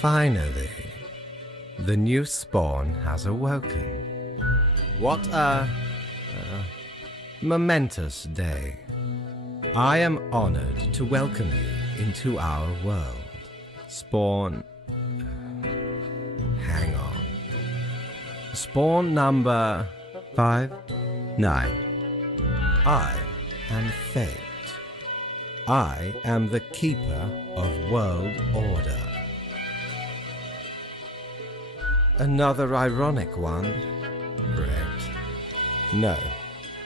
Finally, the new spawn has awoken. What a momentous day. I am honored to welcome you into our world. Spawn... hang on. Spawn number 5-9. I am Fate. I am the keeper of world order. Another ironic one. Correct. No,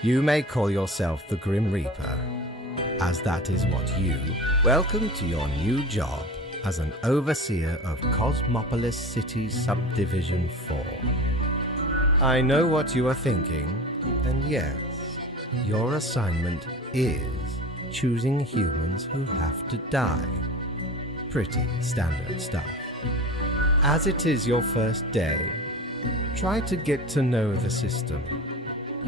you may call yourself the Grim Reaper, as that is what you... Welcome to your new job as an overseer of Cosmopolis City Subdivision 4. I know what you are thinking, and yes, your assignment is choosing humans who have to die. Pretty standard stuff. As it is your first day, try to get to know the system,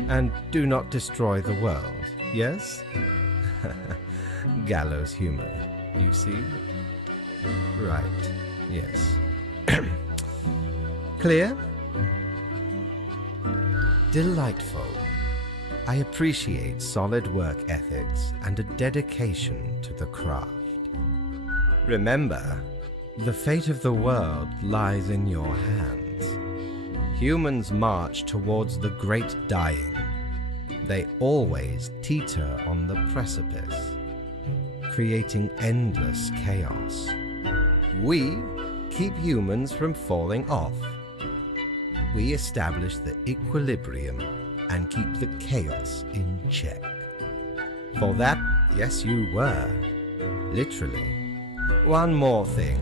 and do not destroy the world, yes? Gallows humor, you see? Right, yes. Clear? Delightful. I appreciate solid work ethics and a dedication to the craft. Remember, the fate of the world lies in your hands. Humans march towards the great dying. They always teeter on the precipice, creating endless chaos. We keep humans from falling off. We establish the equilibrium and keep the chaos in check. For that, yes, you were. Literally. One more thing.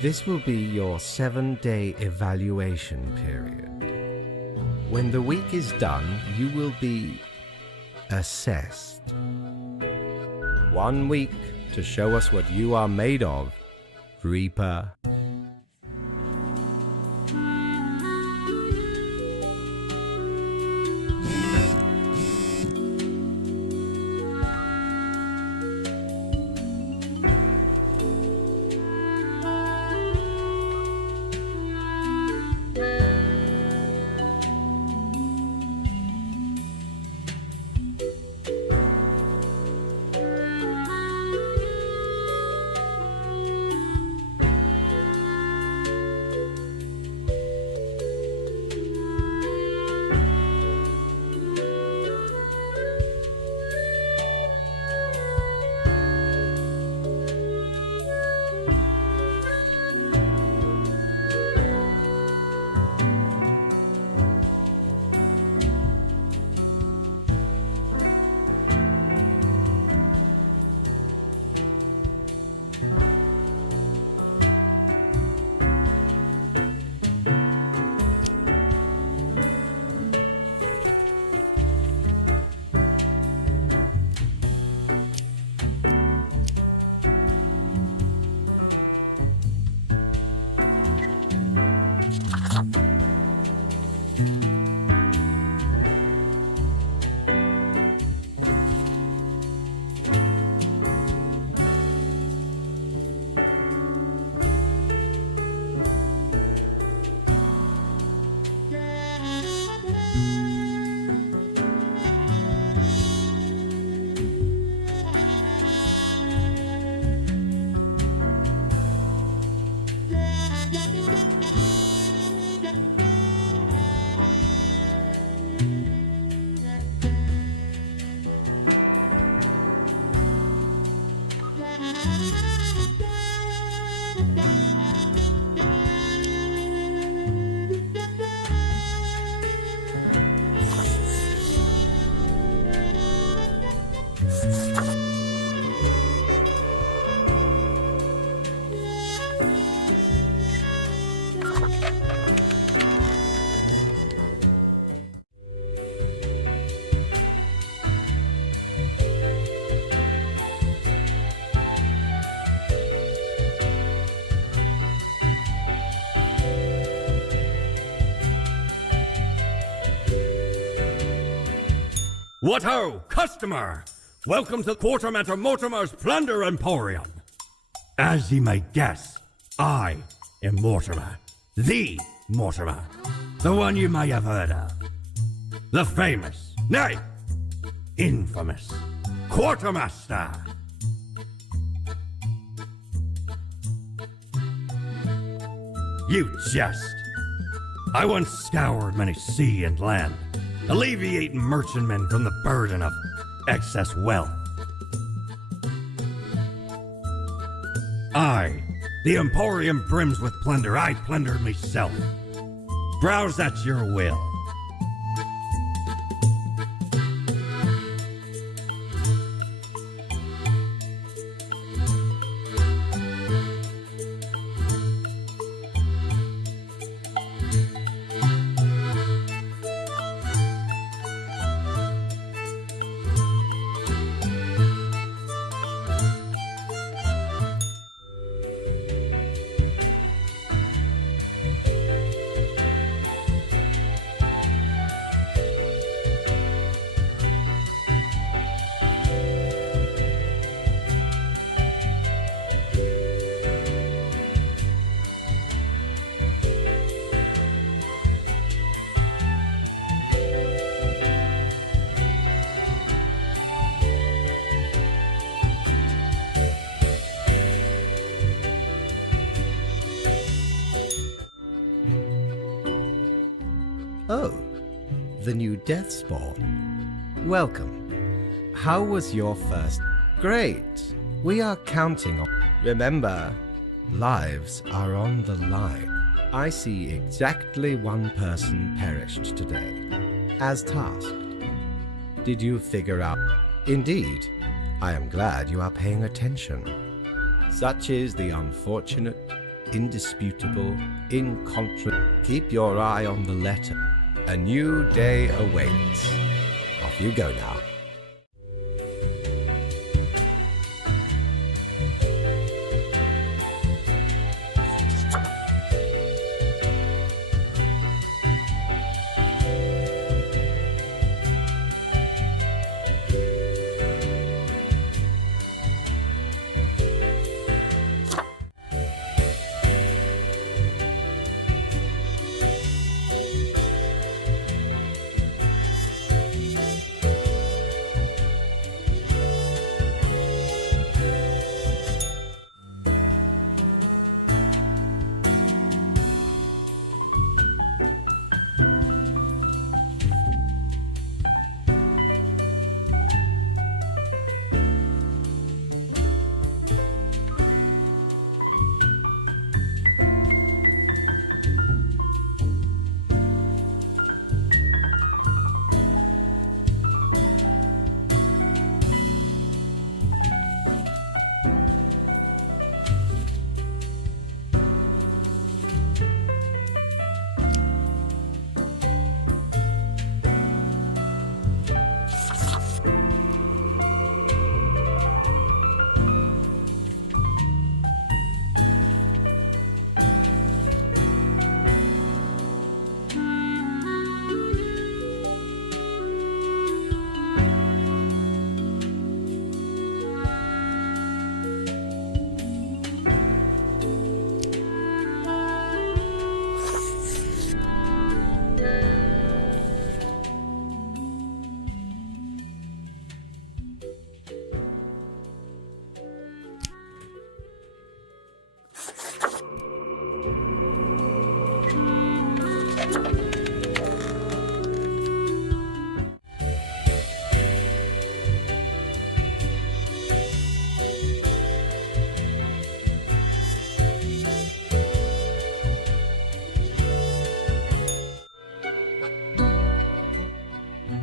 This will be your 7-day evaluation period. When the week is done, you will be assessed. 1 week to show us what you are made of, Reaper. What ho, customer! Welcome to Quartermaster Mortimer's Plunder Emporium. As ye may guess, I am Mortimer. The Mortimer. The one you may have heard of. The famous, nay, infamous Quartermaster. You jest. I once scoured many sea and land, alleviating merchantmen from the burden of excess wealth. The Emporium brims with plunder. I plundered myself. Browse at your will. Oh, the new Deathspawn. Welcome. How was your first? Great. We are counting on... Remember, lives are on the line. I see exactly one person perished today, as tasked. Did you figure out? Indeed. I am glad you are paying attention. Such is the unfortunate, indisputable, incontrovertible. Keep your eye on the letter. A new day awaits. Off you go now.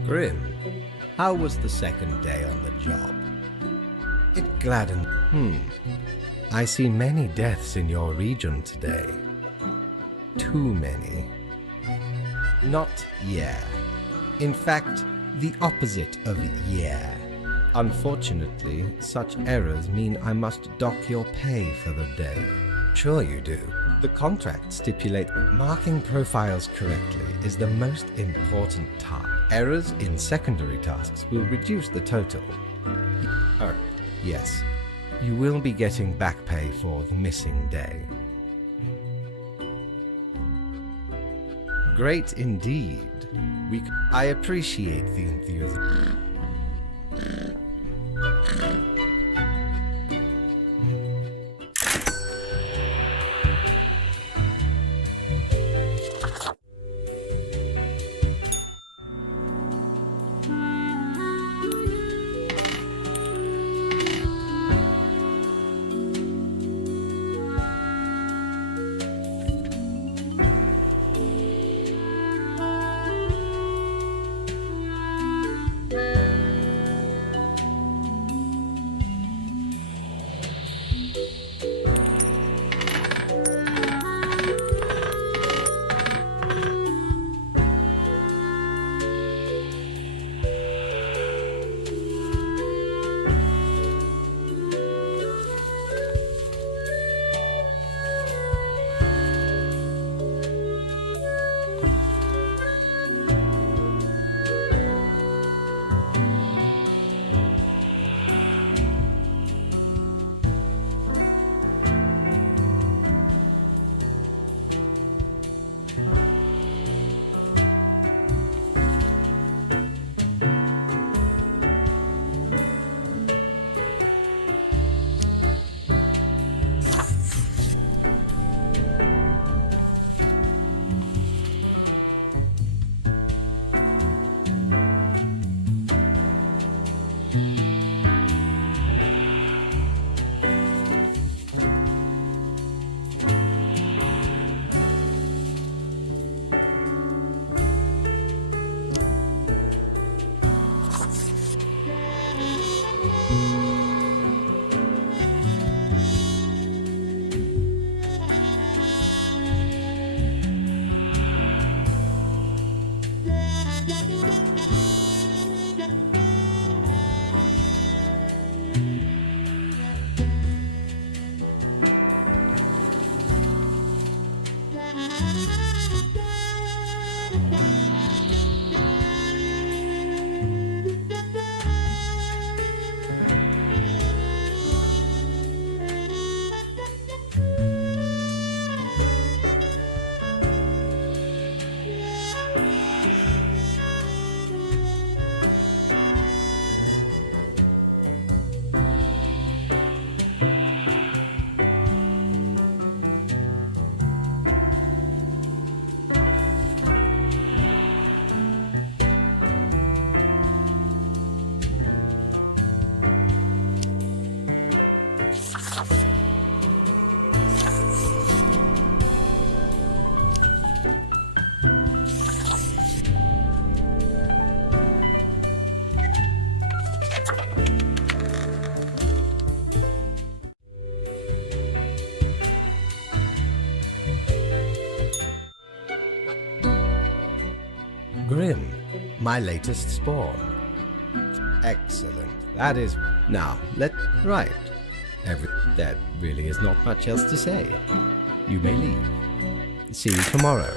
Grim, how was the second day on the job? It gladdened... I see many deaths in your region today. Too many. Not yeah. In fact, the opposite of yeah. Unfortunately, such errors mean I must dock your pay for the day. Sure you do. The contract stipulates marking profiles correctly is the most important task. Errors in secondary tasks will reduce the total. Oh, yes. You will be getting back pay for the missing day. Great indeed. I appreciate the enthusiasm. Grim, my latest spawn. Excellent. That is... Now, Right. There really is not much else to say. You may leave. See you tomorrow.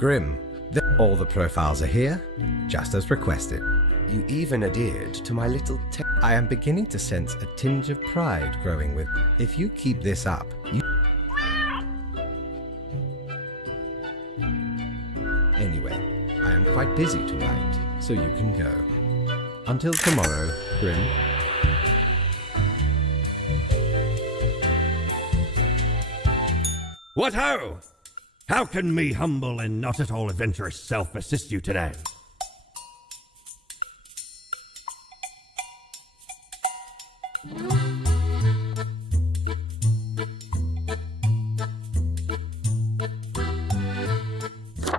Grim, all the profiles are here, just as requested. You even adhered to my little I am beginning to sense a tinge of pride growing with. If you keep this up, you... Anyway, I am quite busy tonight, so you can go. Until tomorrow, Grim. What ho! How can me humble and not at all adventurous self assist you today?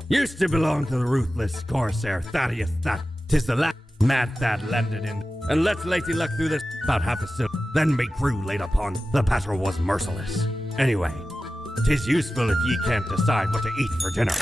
Used to belong to the ruthless corsair Thaddeus That. 'Tis the last mad Thad landed in, and let Lacey luck through this about half a sil. Then me crew laid upon, the battle was merciless. Anyway, 'tis useful if ye can't decide what to eat for dinner.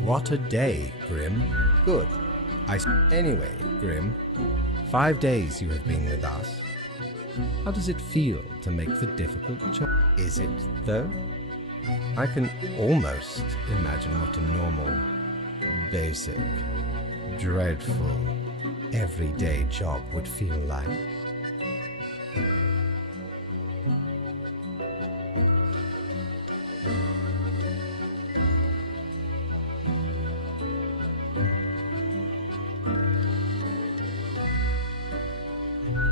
What a day, Grim. Good. Anyway, Grim, 5 days you have been with us. How does it feel to make the difficult choice? Is it, though? I can almost imagine what a normal, basic, dreadful, everyday job would feel like.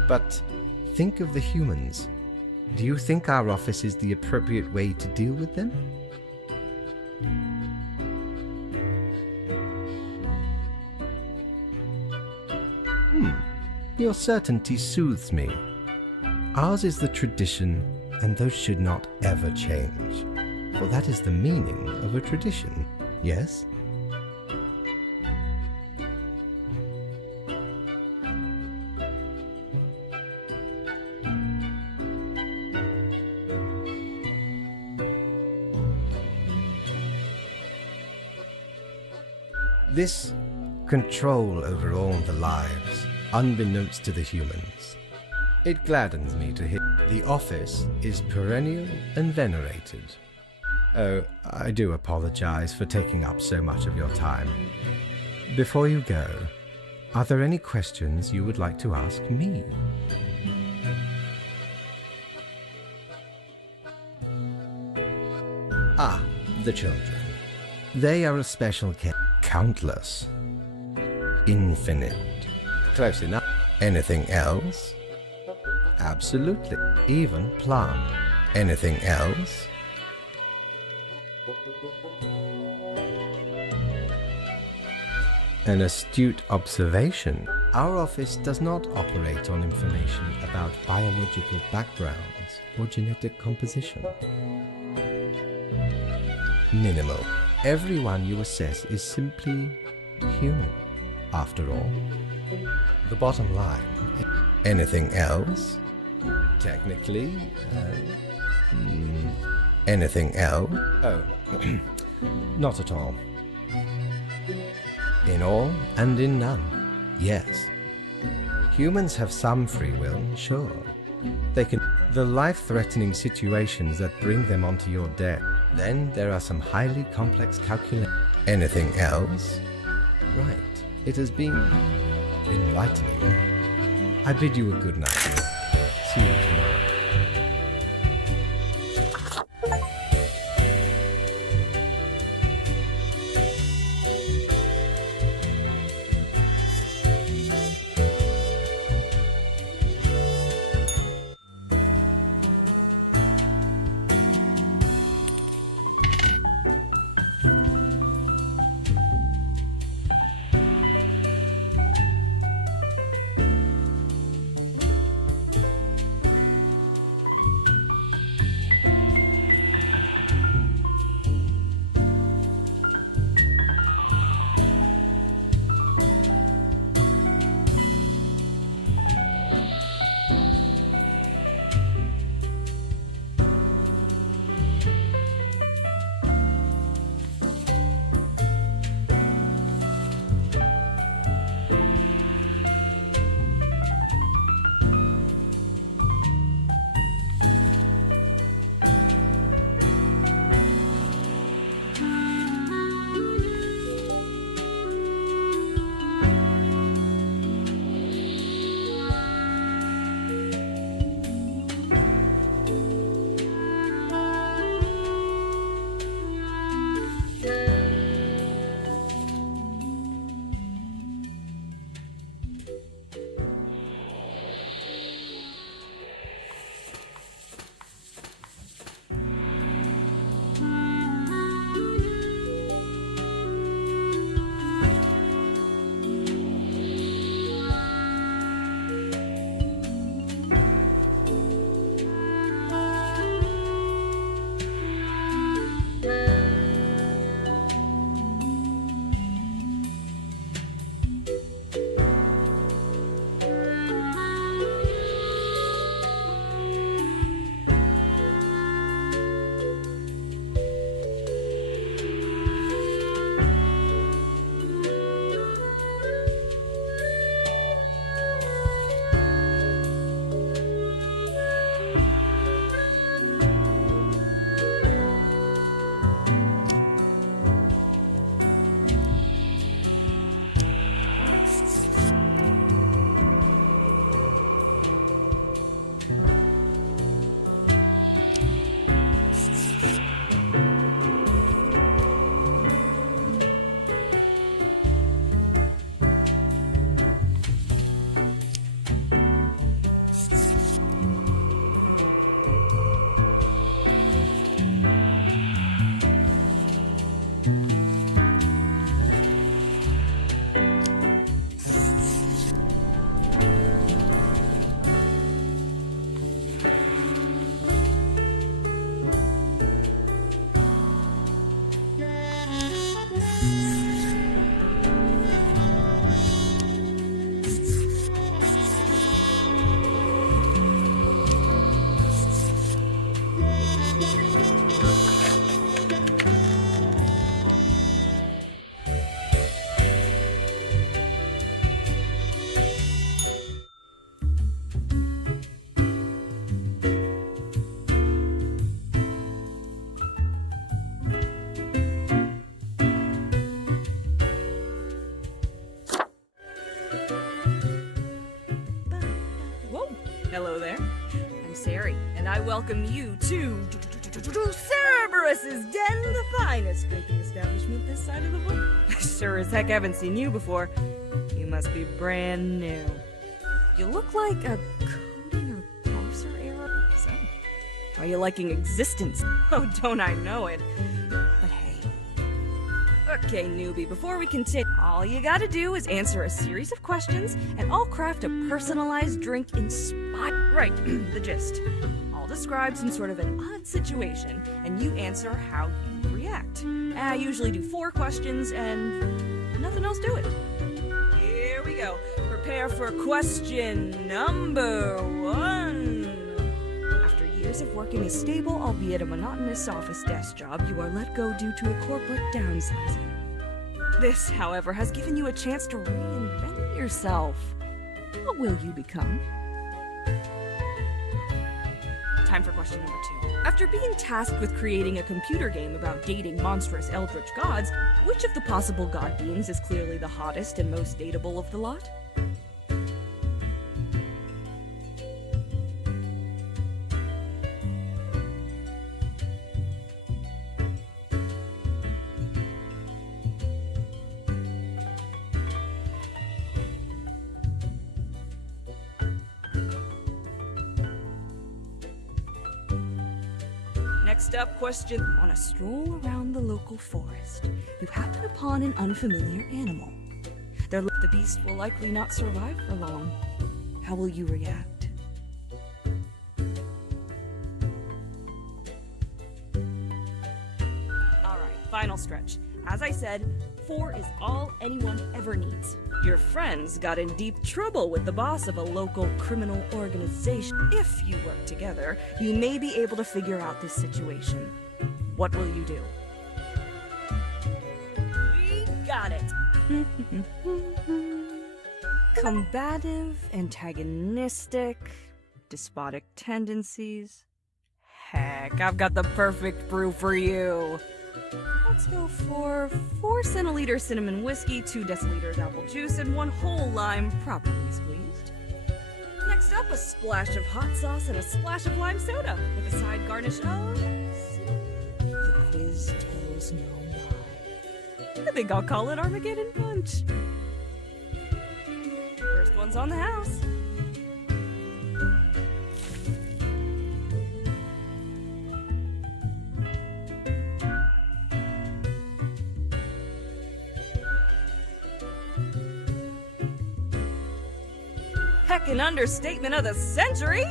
But think of the humans. Do you think our office is the appropriate way to deal with them? Your certainty soothes me. Ours is the tradition, and those should not ever change. For that is the meaning of a tradition, yes? This control over all the lives, unbeknownst to the humans, It gladdens me to hear the office is perennial and venerated. Oh, I do apologize for taking up so much of your time. Before you go, are there any questions you would like to ask me? Ah, the children. They are a special case. Countless. Infinite. Close enough. Anything else? Absolutely. Even plant. Anything else? An astute observation. Our office does not operate on information about biological backgrounds or genetic composition. Minimal. Everyone you assess is simply human, after all. The bottom line. Anything else? Technically, anything else? Oh, not at all. In all and in none, yes. Humans have some free will, sure. They can... The life-threatening situations that bring them onto your deck. Then there are some highly complex calculations. Anything else? Right. It has been enlightening. I bid you a good night. See you tomorrow. And I welcome you to Cerberus's Den, the finest drinking establishment this side of the world. I sure as heck haven't seen you before. You must be brand new. You look like a coding or parser error. So, are you liking existence? Oh, don't I know it. But hey. Okay, newbie, before we continue, all you gotta do is answer a series of questions, and I'll craft a personalized drink inspired. Right, the gist. I'll describe some sort of an odd situation, and you answer how you react. I usually do 4 questions, and nothing else to it. Here we go. Prepare for question number 1. After years of working a stable, albeit a monotonous office desk job, you are let go due to a corporate downsizing. This, however, has given you a chance to reinvent yourself. What will you become? Time for question number 2. After being tasked with creating a computer game about dating monstrous eldritch gods, which of the possible god beings is clearly the hottest and most dateable of the lot? Next up, question. On a stroll around the local forest, you happen upon an unfamiliar animal. The beast will likely not survive for long. How will you react? Alright, final stretch. As I said, 4 is all anyone ever needs. Your friends got in deep trouble with the boss of a local criminal organization. If you work together, you may be able to figure out this situation. What will you do? We got it! Combative, antagonistic, despotic tendencies. Heck, I've got the perfect brew for you. Let's go for 4 centiliters cinnamon whiskey, 2 deciliters apple juice, and 1 whole lime properly squeezed. Next up, a splash of hot sauce and a splash of lime soda, with a side garnish of... The quiz tells no lie. I think I'll call it Armageddon Punch. First one's on the house. An understatement of the century.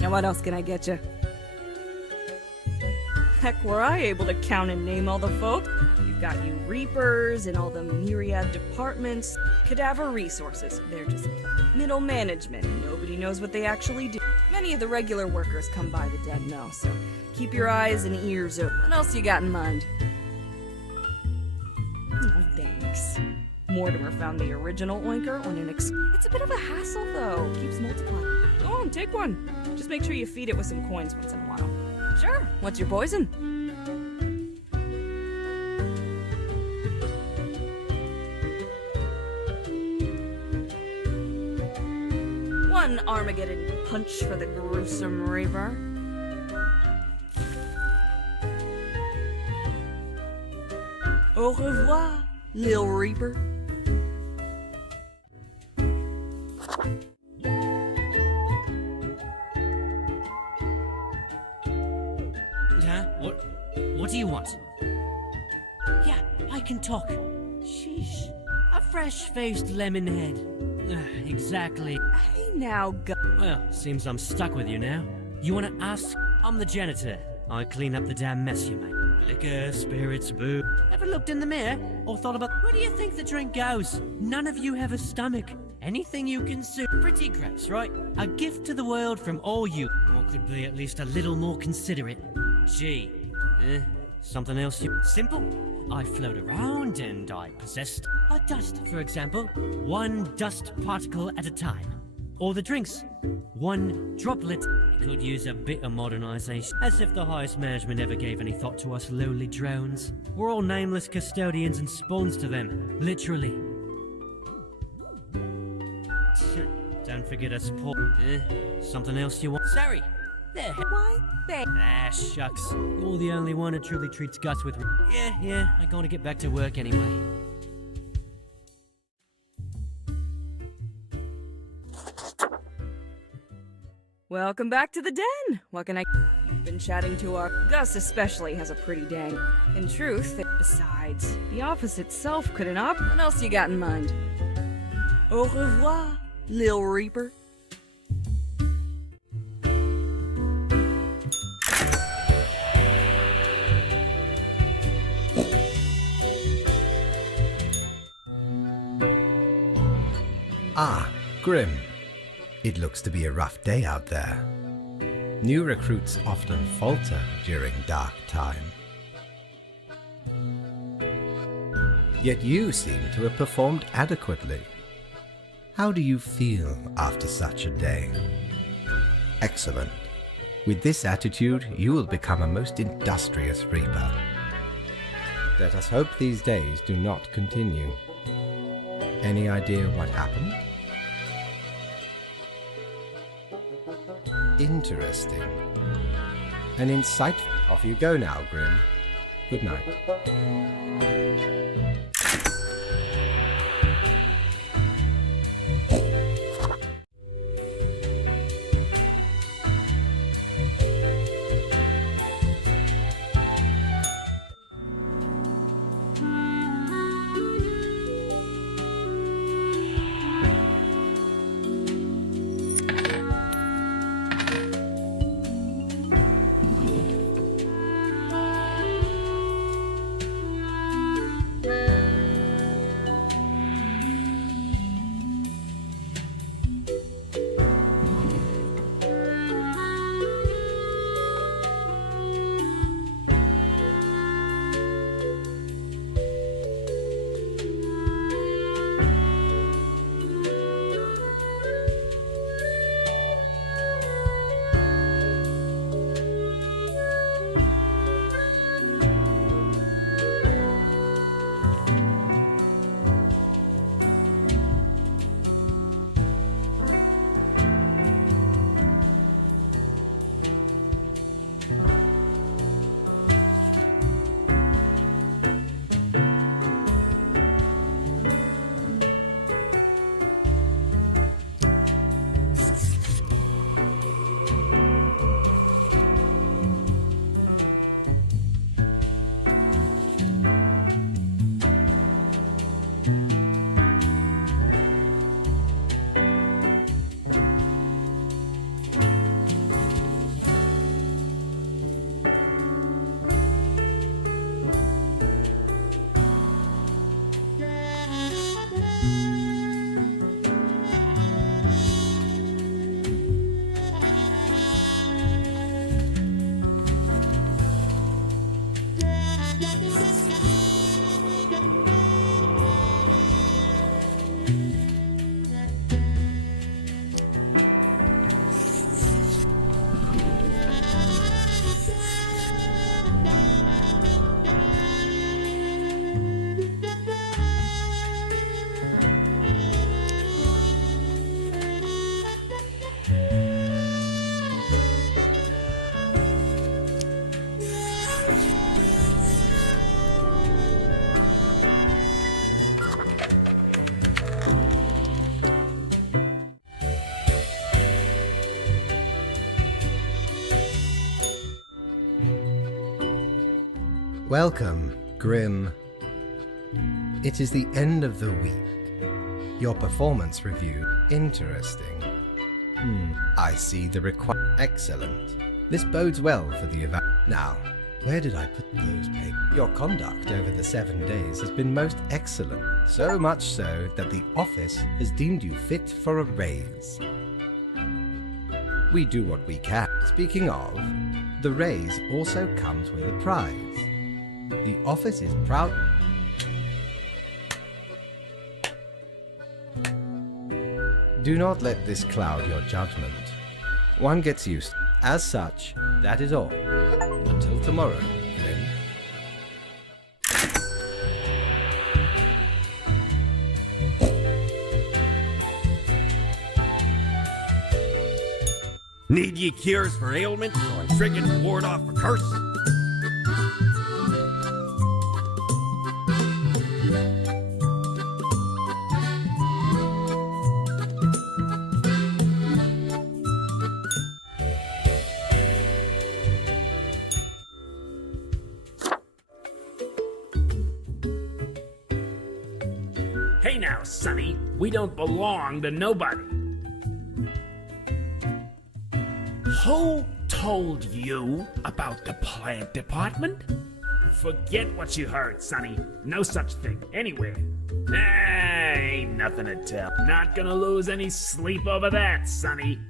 Now what else can I get you? Heck, were I able to count and name all the folk? You've got you reapers in all the myriad departments. Cadaver resources, they're just middle management. Nobody knows what they actually do. Many of the regular workers come by the den though, so keep your eyes and ears open. What else you got in mind? Oh, thanks. Mortimer found the original oinker on an it's a bit of a hassle, though. Keeps multiplying. Go on, take one. Just make sure you feed it with some coins once in a while. Sure. What's your poison? One Armageddon punch for the gruesome Reaper. Au revoir, Lil Reaper. What do you want? Yeah, I can talk. Sheesh. A fresh-faced lemon head. Exactly. Hey now, Well, seems I'm stuck with you now. You wanna ask? I'm the janitor. I clean up the damn mess you make. Liquor, spirits, booze. Ever looked in the mirror? Or thought about where do you think the drink goes? None of you have a stomach. Anything you consume. Pretty gross, right? A gift to the world from all you. Or could be at least a little more considerate. Gee. Something else you... Simple. I float around and I possess... Like dust, for example. One dust particle at a time. Or the drinks. One droplet. It could use a bit of modernization. As if the highest management ever gave any thought to us lowly drones. We're all nameless custodians and spawns to them. Literally. Don't forget us poor... something else you want... Sorry. There. Why, thank. Ah, shucks. You're the only one who truly treats Gus with... Yeah, I gotta get back to work anyway. Welcome back to the den. What can I... Been chatting to our... Gus especially has a pretty dang... In truth, besides, the office itself couldn't op... What else you got in mind? Au revoir, Lil Reaper. Ah, Grim. It looks to be a rough day out there. New recruits often falter during dark time. Yet you seem to have performed adequately. How do you feel after such a day? Excellent. With this attitude, you will become a most industrious Reaper. Let us hope these days do not continue. Any idea what happened? Interesting. An insight. Off you go now, Grim. Good night. Welcome, Grim. It is the end of the week. Your performance review. Interesting. I see the Excellent. This bodes well for the event. Now, where did I put those papers? Your conduct over the 7 days has been most excellent. So much so that the office has deemed you fit for a raise. We do what we can. Speaking of, the raise also comes with a prize. The office is proud. Do not let this cloud your judgment. One gets used. As such, that is all. Until tomorrow, Grim. Need ye cures for ailments or a trinket to ward off a curse? Hey now, Sonny, we don't belong to nobody. Who told you about the plant department? Forget what you heard, Sonny. No such thing anywhere. Ain't nothing to tell. Not gonna lose any sleep over that, Sonny.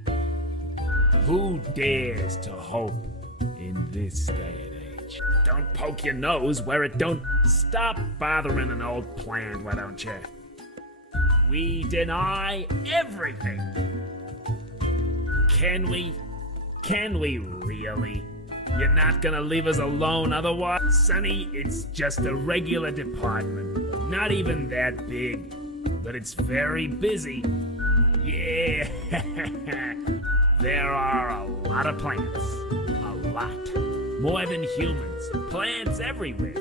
Who dares to hope in this day and age? Don't poke your nose where it don't. Stop bothering an old plant, why don't you? We deny everything. Can we? Can we really? You're not gonna leave us alone otherwise? Sonny, it's just a regular department. Not even that big, but it's very busy. Yeah, there are a lot of plants. A lot. More than humans. Plants everywhere.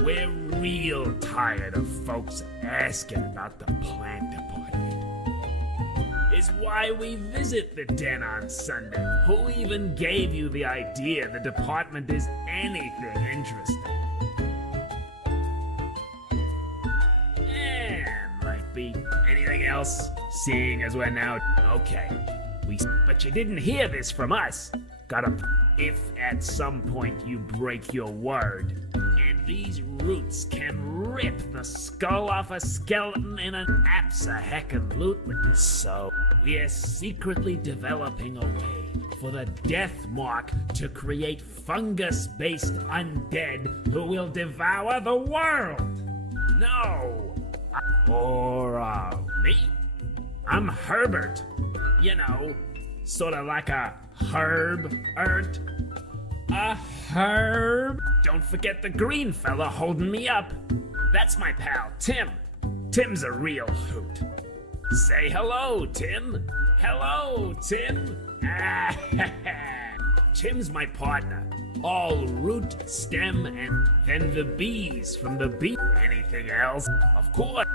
We're real tired of folks asking about the plant department. Is why we visit the den on Sunday. Who even gave you the idea the department is anything interesting? Might be anything else, seeing as we're now okay. But you didn't hear this from us. If at some point you break your word, and these roots can rip the skull off a skeleton in an abso-heckin-lutely. So, we're secretly developing a way for the Death Mark to create fungus-based undead who will devour the world. No. Me? I'm Herbert. You know, sort of like a herb-ert. A herb? Don't forget the green fella holding me up. That's my pal, Tim. Tim's a real hoot. Say hello, Tim. Hello, Tim. Tim's my partner. All root, stem, and then the bees from the bee. Anything else? Of course.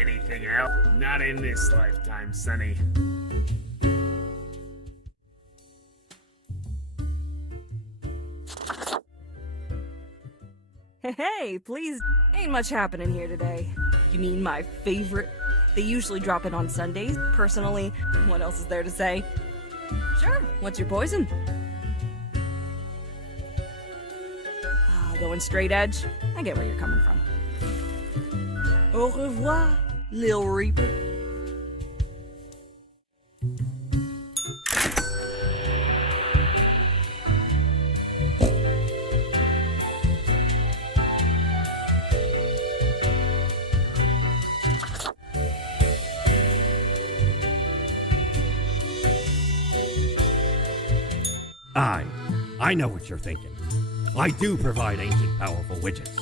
Anything else? Not in this lifetime, Sonny. Hey, please. Ain't much happening here today. You mean my favorite? They usually drop in on Sundays. Personally, what else is there to say? Sure, what's your poison? Going straight edge? I get where you're coming from. Au revoir, Lil Reaper. I know what you're thinking. I do provide ancient powerful widgets.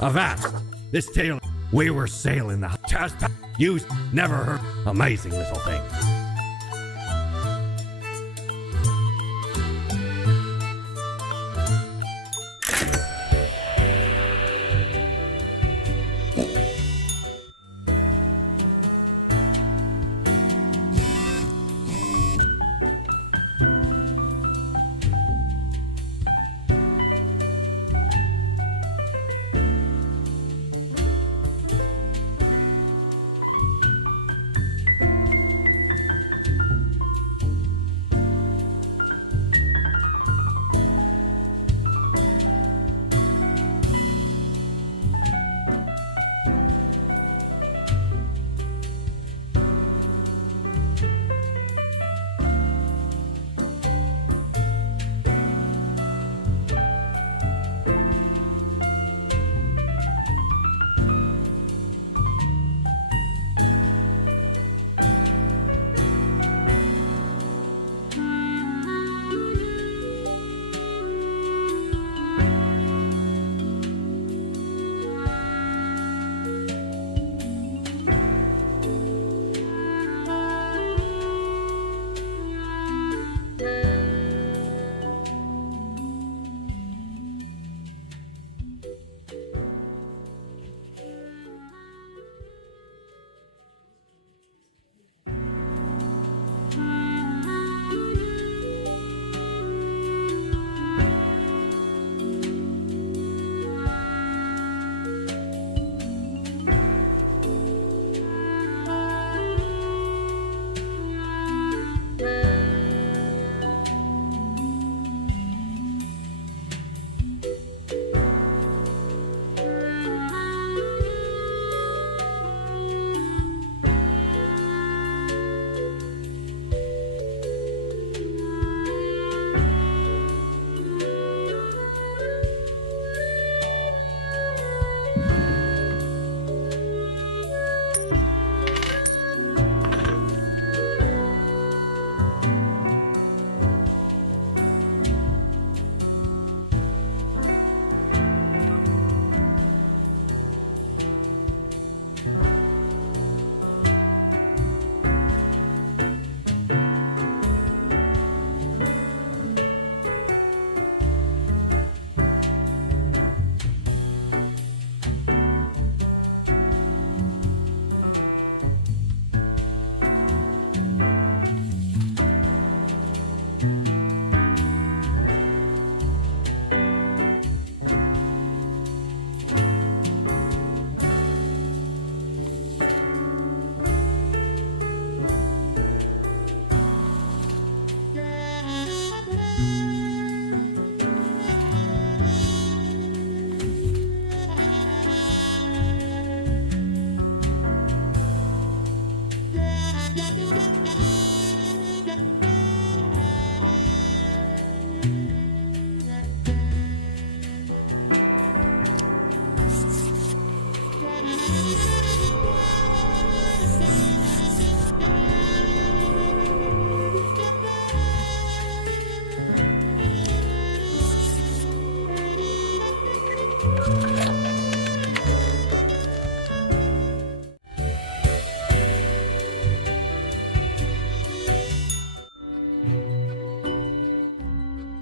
Avast! This tale, we were sailing the Tazpac. You never heard. Amazing little thing.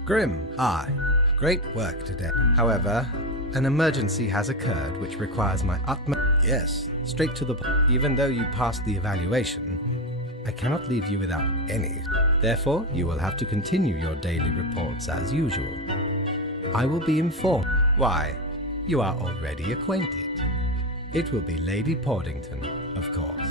Grim, aye. Great work today. However, an emergency has occurred which requires my utmost... Yes, straight to the point. Even though you passed the evaluation, I cannot leave you without any. Therefore, you will have to continue your daily reports as usual. I will be informed. Why, you are already acquainted. It will be Lady Portington, of course.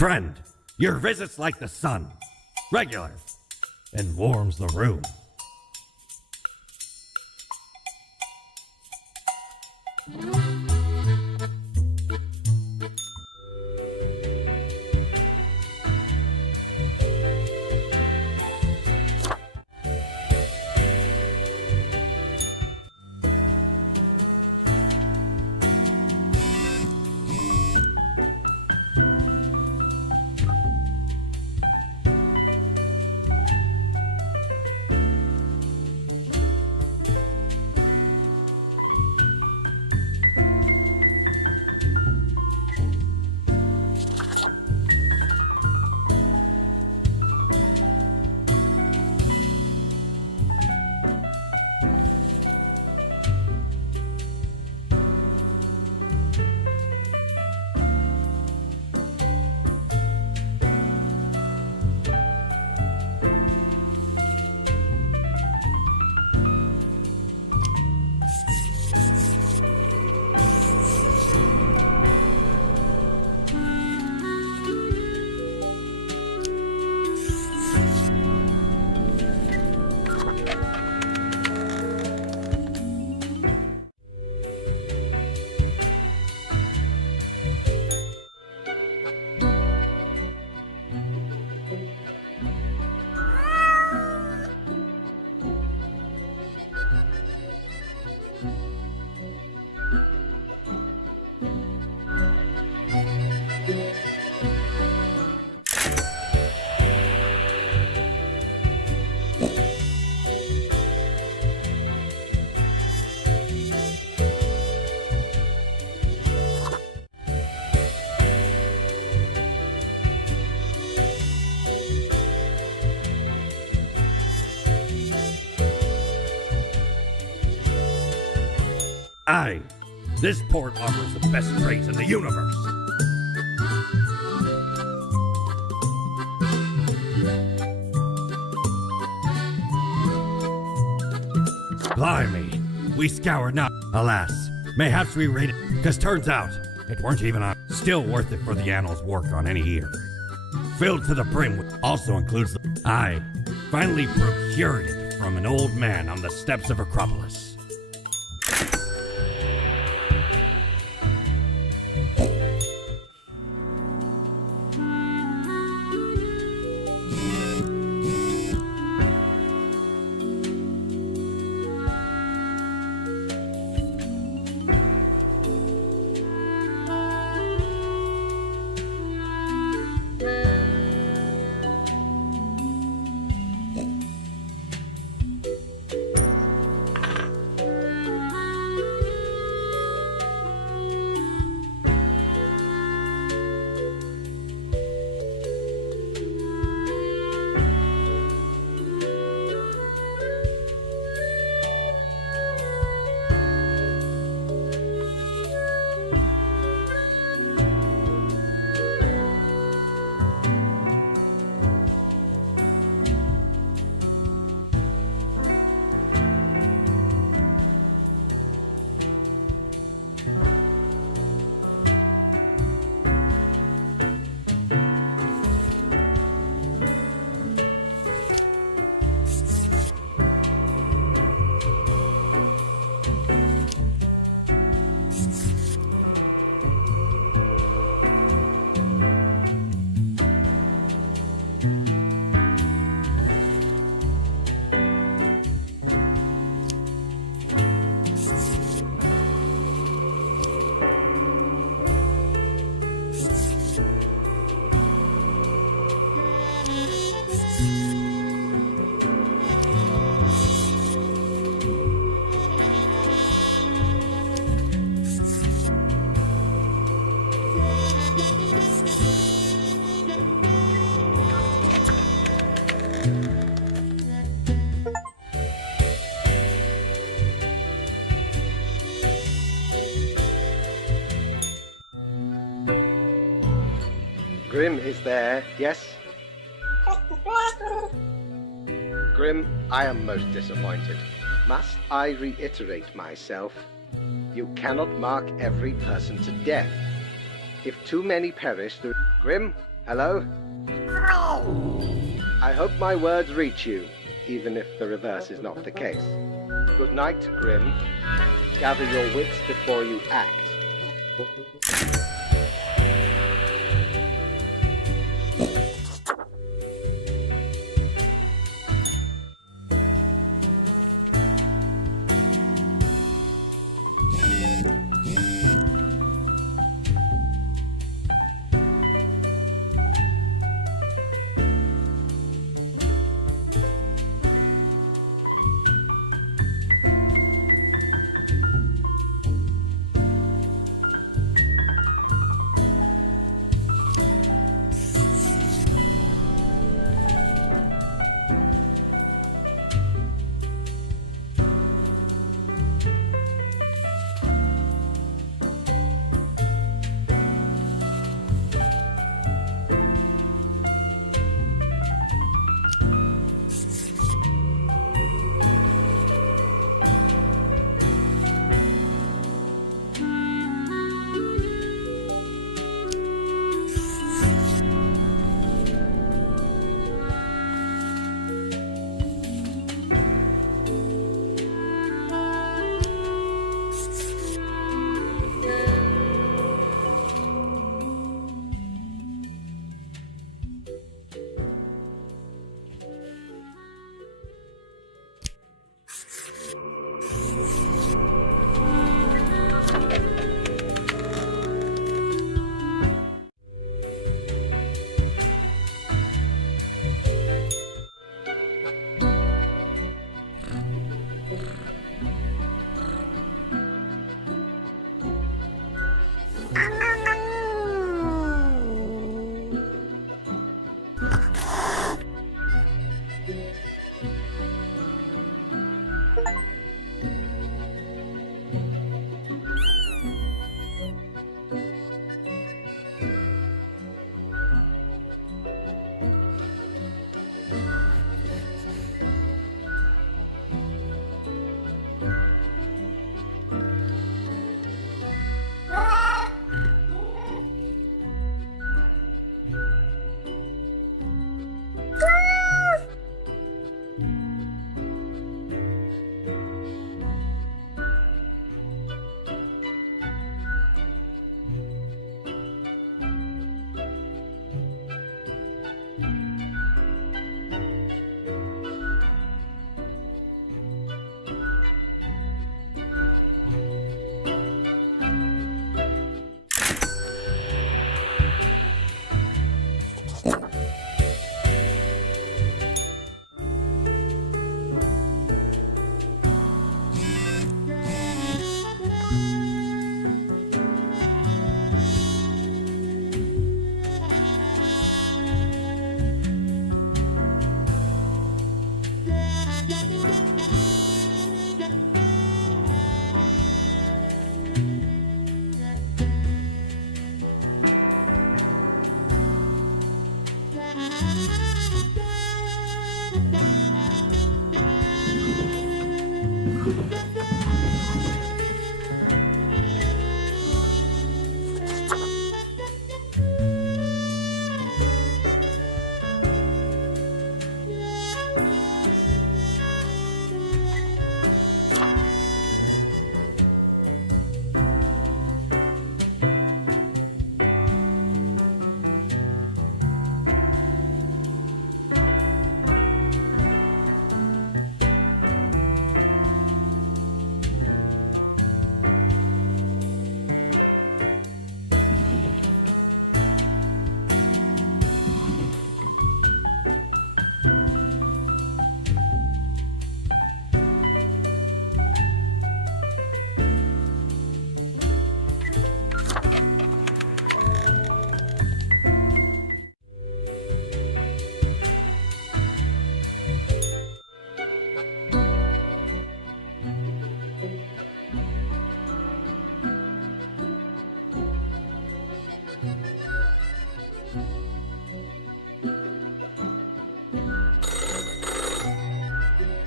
Friend, your visit's like the sun. Regular. And warms the room. Aye, this port offers the best trades in the universe. Blimey, we scoured not. Alas, mayhaps we raided, cause turns out it weren't even on. Still worth it for the annals work on any year. Filled to the brim, which also includes the. I finally procured it from an old man on the steps of Acropolis. Grim is there, yes? Grim, I am most disappointed. Must I reiterate myself? You cannot mark every person to death. If too many perish through... Grim, hello? I hope my words reach you, even if the reverse is not the case. Good night, Grim. Gather your wits before you act.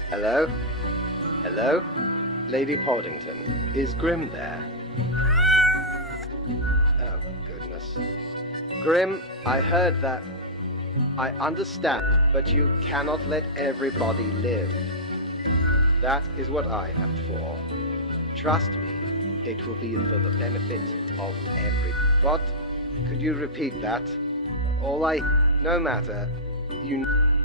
Hello? Hello? Lady Poddington, is Grim there? Oh, goodness. Grim, I heard that. I understand, but you cannot let everybody live. That is what I am for. Trust me, it will be for the benefit of every... What? Could you repeat that? No matter.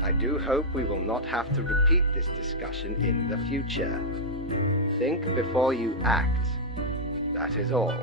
I do hope we will not have to repeat this discussion in the future. Think before you act. That is all.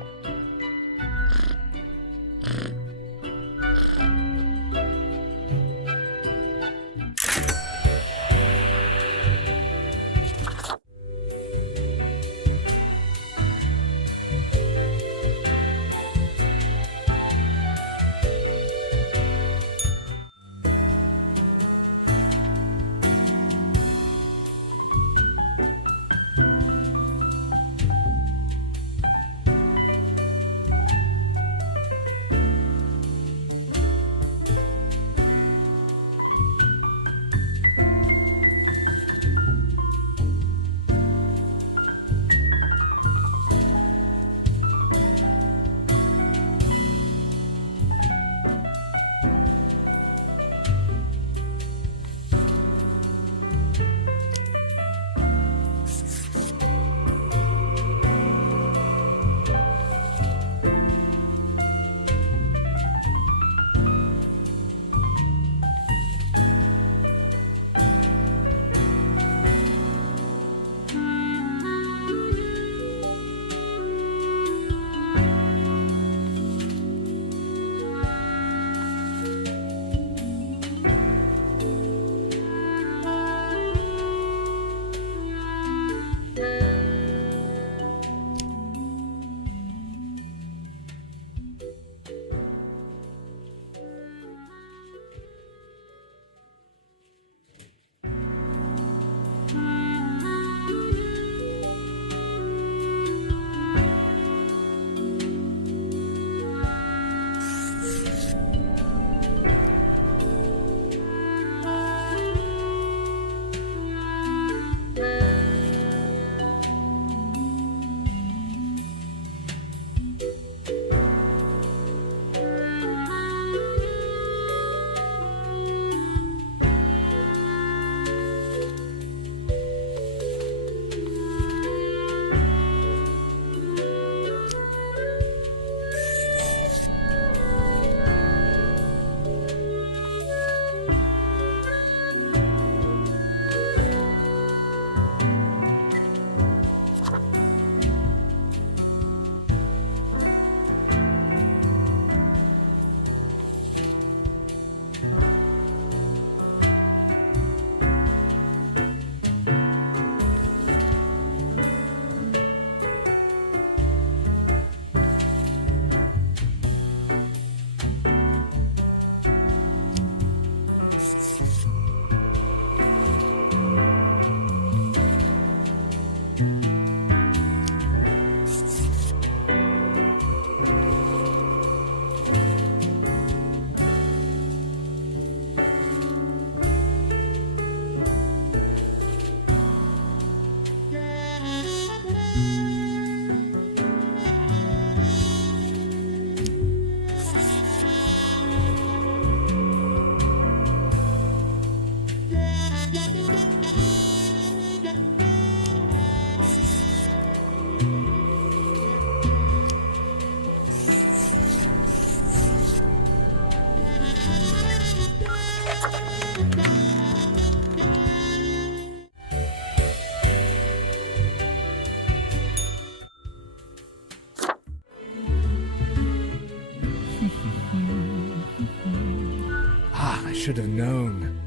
should have known.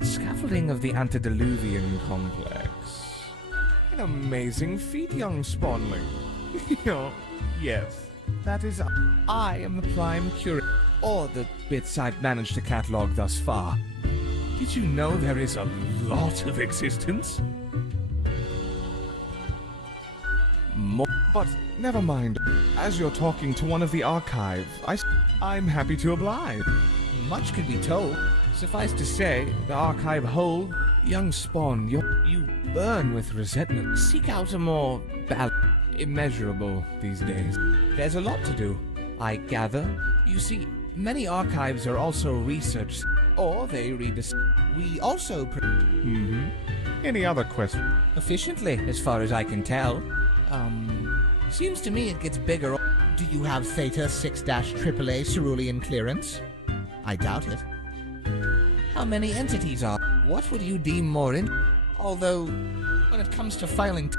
Scaffolding of the antediluvian complex. An amazing feat, young spawnling. Yes, that is, I am the prime curator, or the bits I've managed to catalog thus far. Did you know there is a lot of existence? But never mind. As you're talking to one of the archive, I'm happy to oblige. Much could be told. Suffice to say, the archive hold, young spawn, you burn with resentment. Seek out a more immeasurable these days. There's a lot to do, I gather. You see, many archives are also research, or they we also Any other question? Efficiently, as far as I can tell. Seems to me it gets bigger. Do you have Theta 6-AAA cerulean clearance? I doubt it. How many entities are? What would you deem more Although, when it comes to filing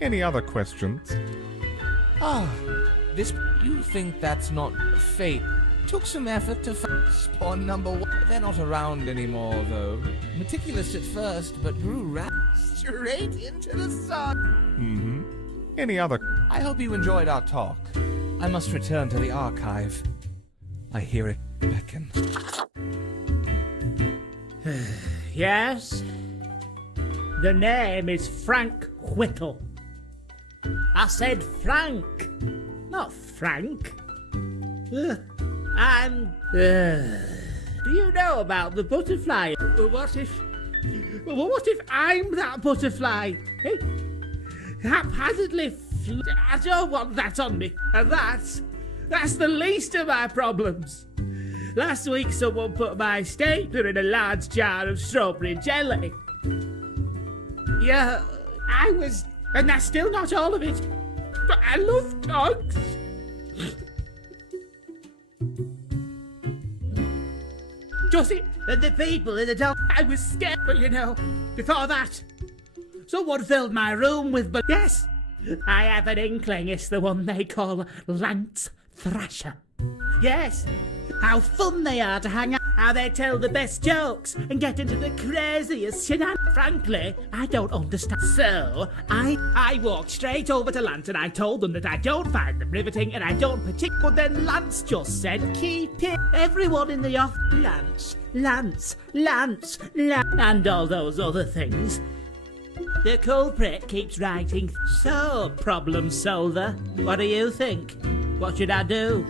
Any other questions? You think that's not fate? Took some effort to spawn number 1. They're not around anymore, though. Meticulous at first, but grew straight into the sun. Any other? I hope you enjoyed our talk. I must return to the archive. I hear it beckon. Yes? The name is Frank Whittle. I said Frank, not Frank. Do you know about the butterfly? What if I'm that butterfly? Eh? Haphazardly I don't want that on me. And that's the least of my problems. Last week someone put my stapler in a large jar of strawberry jelly. Yeah, and that's still not all of it. But I love dogs. Does it? And the people in the dog. I was scared, but before that, someone filled my room with. Yes, I have an inkling it's the one they call Lance Thrasher. Yes, how fun they are to hang out, how they tell the best jokes and get into the craziest shenanigans. Frankly, I don't understand. So, I walked straight over to Lance and I told them that I don't find them riveting and I don't particularly. But then Lance just said, keep it. Everyone in the office, Lance, and all those other things. The culprit keeps writing. So, problem solver, what do you think? What should I do?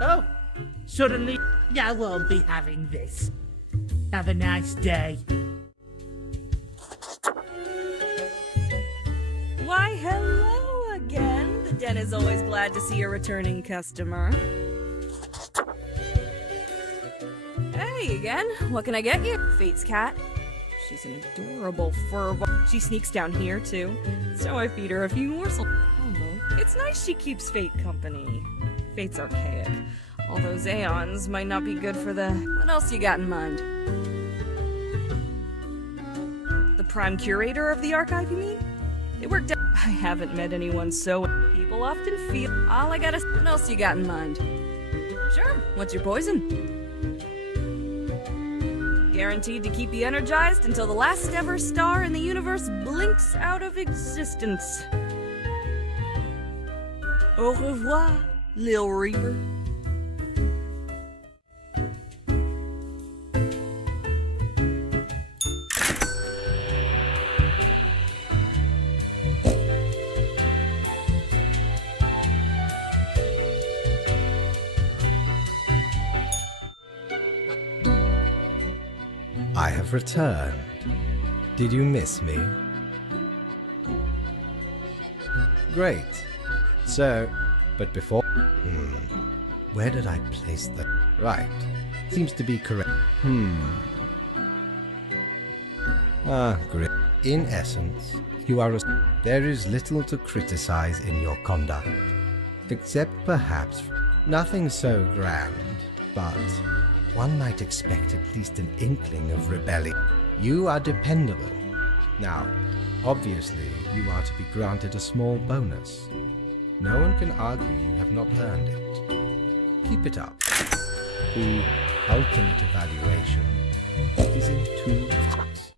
Oh, suddenly I won't be having this. Have a nice day. Why, hello again. The den is always glad to see a returning customer. Hey again, what can I get you? Fate's cat. She's an adorable fur. She sneaks down here too, so I feed her a few morsels. It's nice she keeps Fate company. Fate's archaic. All those aeons might not be good for the... What else you got in mind? The prime curator of the archive, you mean? It worked out. I haven't met anyone so... People often feel... All I gotta... What else you got in mind? Sure, what's your poison? Guaranteed to keep you energized until the last ever star in the universe blinks out of existence. Au revoir, Lil Reaper. I have returned. Did you miss me? Great. So, but before... Where did I place the... Right. Seems to be correct. Great. In essence, you are a... There is little to criticize in your conduct. Except perhaps nothing so grand, but... One might expect at least an inkling of rebellion. You are dependable. Now, Obviously, you are to be granted a small bonus. No one can argue you have not earned it. Keep it up. The ultimate evaluation is in 2 weeks.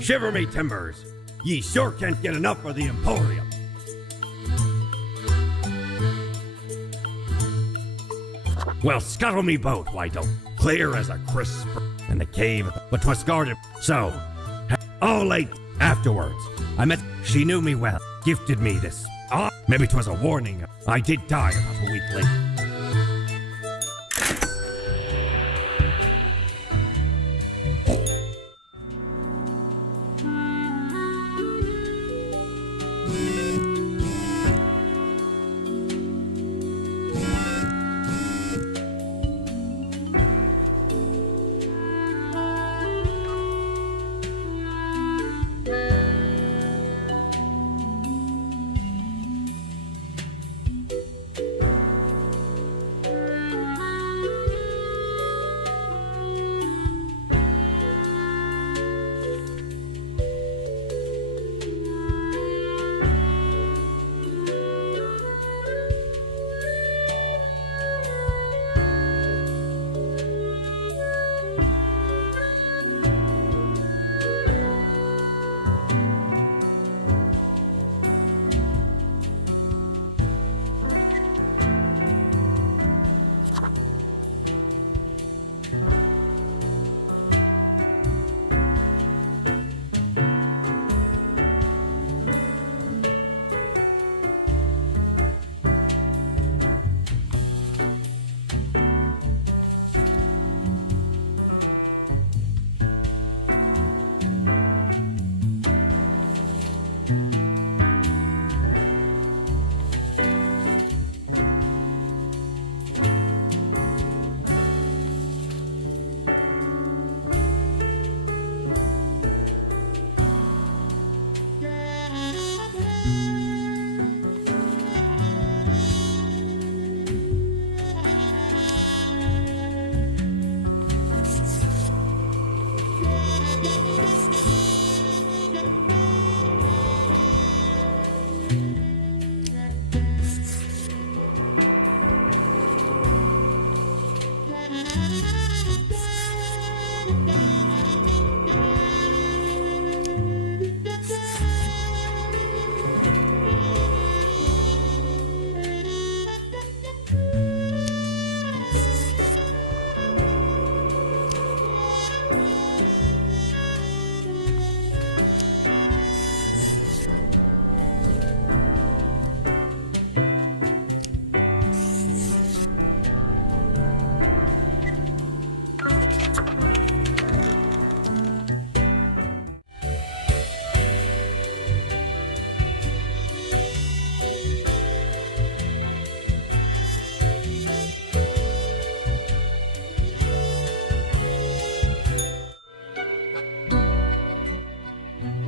Shiver me timbers! Ye sure can't get enough of the Emporium. Well, scuttle me boat, why don't? Clear as a crisp in the cave, but 'twas guarded. So, all late afterwards, I met. She knew me well, gifted me this. Maybe 'twas a warning. I did die about a week late.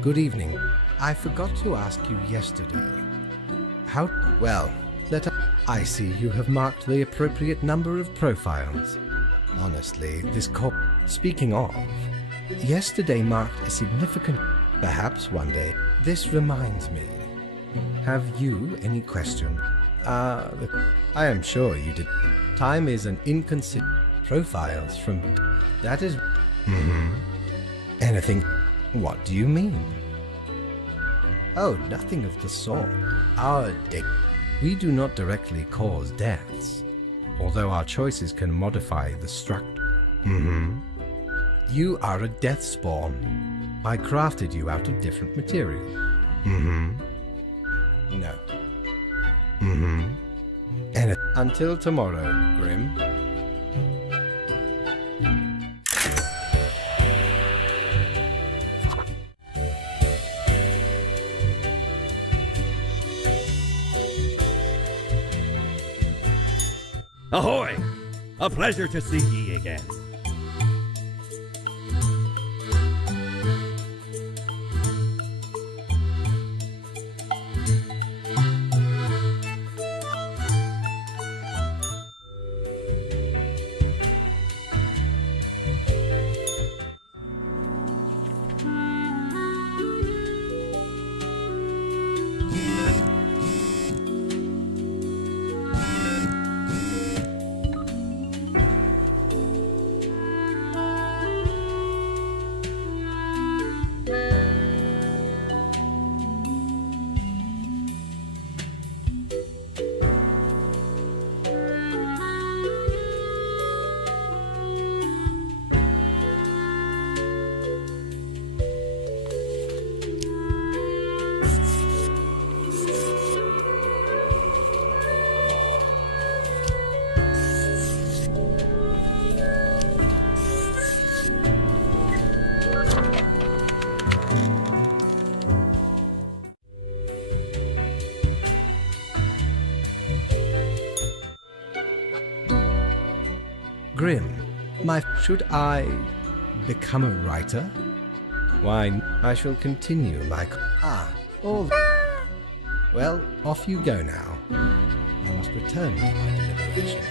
Good evening. I forgot to ask you yesterday. How... Well, I see you have marked the appropriate number of profiles. Honestly, this Speaking of, yesterday marked a significant... Perhaps one day. This reminds me. Have you any question? I am sure you did. Time is an inconsiderate... Profiles from... That is... Anything... What do you mean? Oh, nothing of the sort. We do not directly cause deaths, although our choices can modify the structure. You are a death spawn. I crafted you out of different material. No. And until tomorrow, Grim. Ahoy! A pleasure to see ye again. Grim, should I become a writer? Why, I shall continue my... all... Well, off you go now. I must return to my deliberations.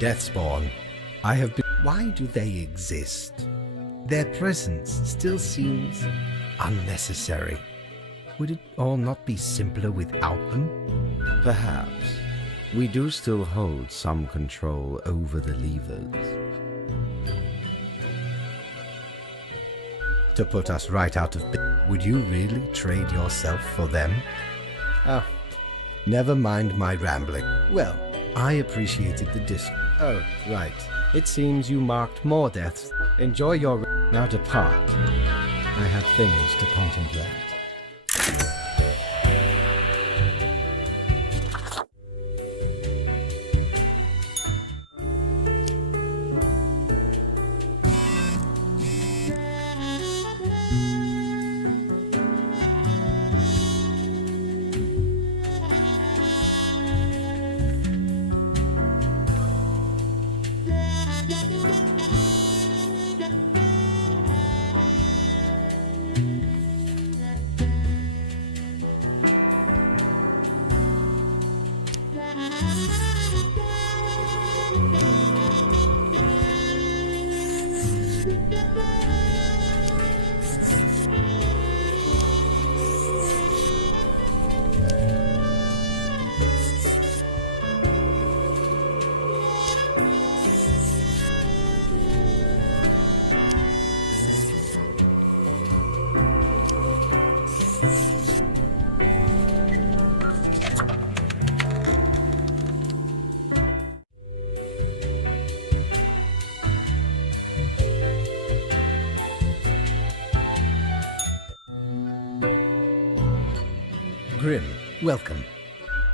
Deathspawn, I have been... Why do they exist? Their presence still seems unnecessary. Would it all not be simpler without them? Perhaps. We do still hold some control over the levers. To put us right out of... Would you really trade yourself for them? Oh, never mind my rambling. Well, I appreciated the disc. Oh, right. It seems you marked more deaths. Enjoy your... Now depart. I have things to contemplate. Grim, welcome.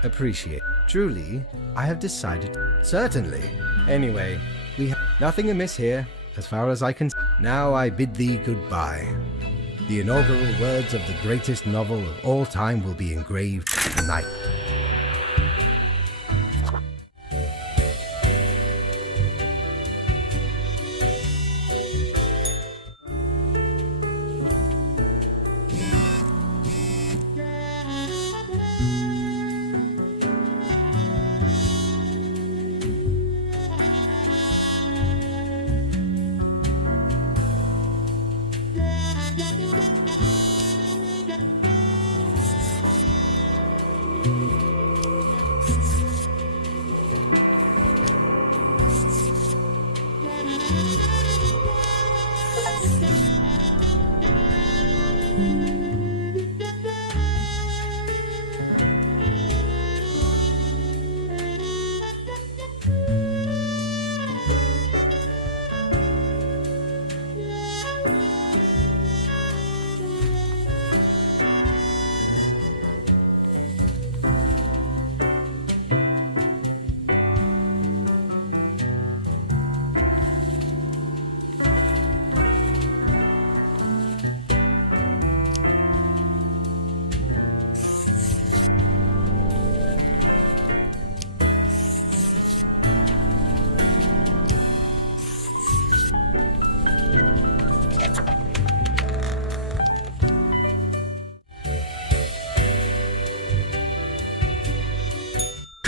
Appreciate. Truly, I have decided. Certainly. Anyway, we have nothing amiss here, as far as I can. Now I bid thee goodbye. The inaugural words of the greatest novel of all time will be engraved tonight.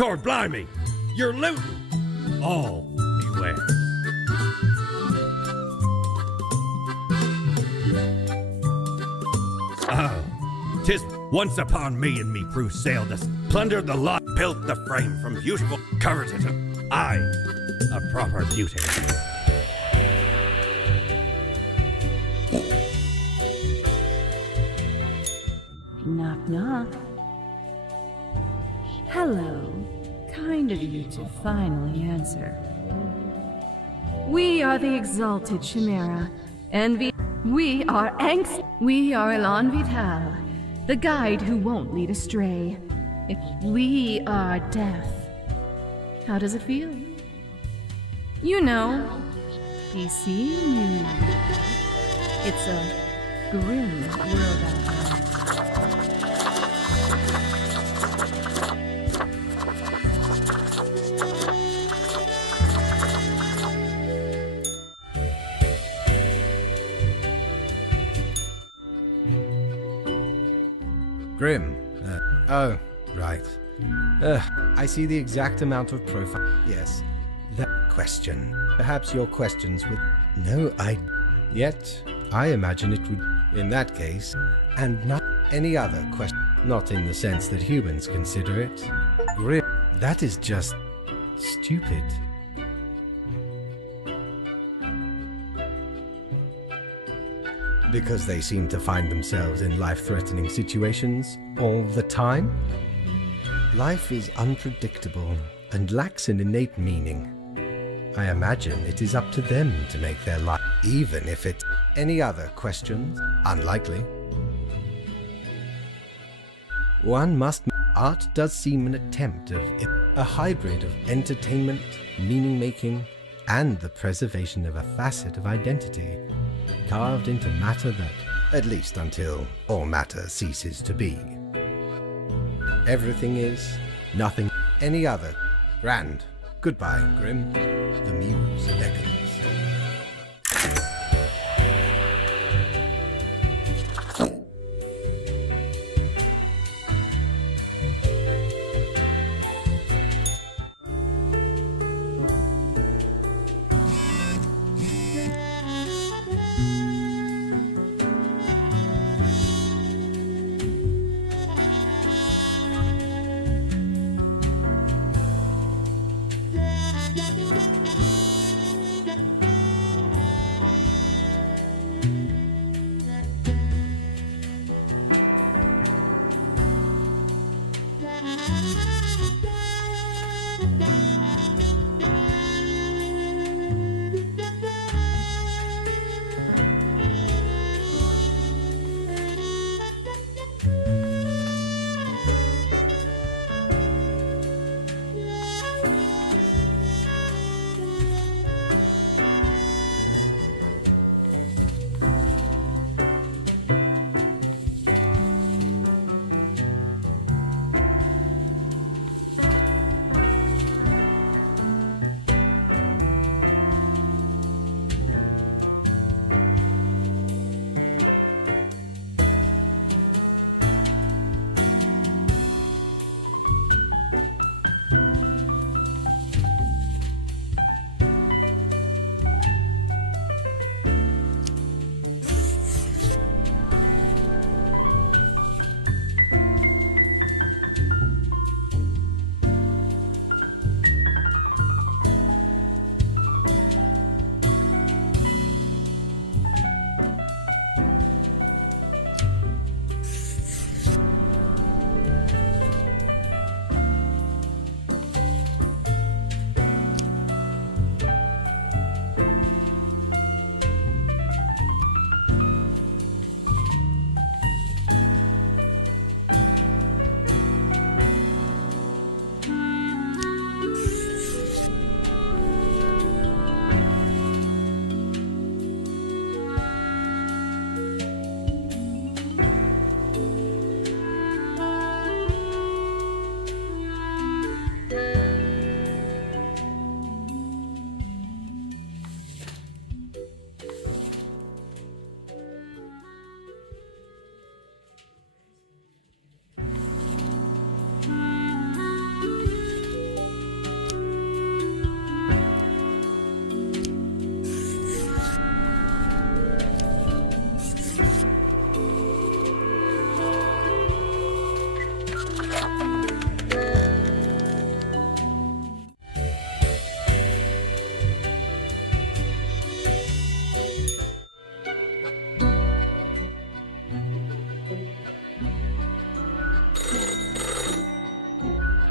Cord blimey! You're looting! All beware. Oh, 'tis once upon me and me crew sailed us, plundered the lot, built the frame from beautiful, covered it up. Aye, a proper beauty. Knock, knock. Hello. Kind of you to finally answer. We are the Exalted Chimera, and we are Angst. We are Elan Vital, the guide who won't lead astray. We are Death. How does it feel? You know, PC you. It's a grim world out there. Grim. Oh, right. I see the exact amount of profile. Yes, that question. Perhaps your questions would... No, Yet, I imagine it would, in that case, and not any other question. Not in the sense that humans consider it. Grim. That is just... stupid. Because they seem to find themselves in life-threatening situations all the time? Life is unpredictable and lacks an innate meaning. I imagine it is up to them to make their life, even if it's any other questions. Unlikely. One must... Art does seem an attempt of a hybrid of entertainment, meaning-making, and the preservation of a facet of identity, carved into matter that, at least until all matter ceases to be. Everything is, nothing, any other. Grand. Goodbye, Grim. The muse beckons.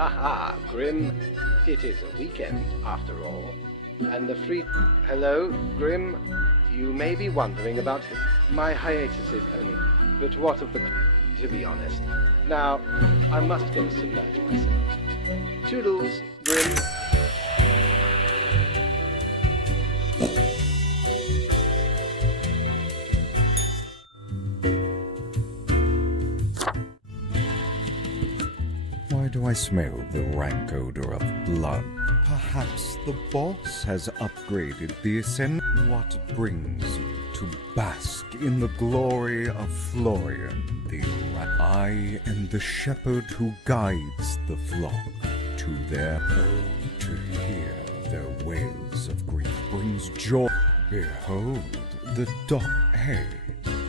Haha, Grim. It is a weekend, after all. And the free... Hello, Grim. You may be wondering about my hiatus is only... But what of the... To be honest. Now, I must go submerge myself. Toodles, Grim. Why do I smell the rank odor of blood? Perhaps the boss has upgraded the ascend. What brings you to bask in the glory of Florian the I am the shepherd who guides the flock to their home. To hear their wails of grief brings joy. Behold the dog. Hey,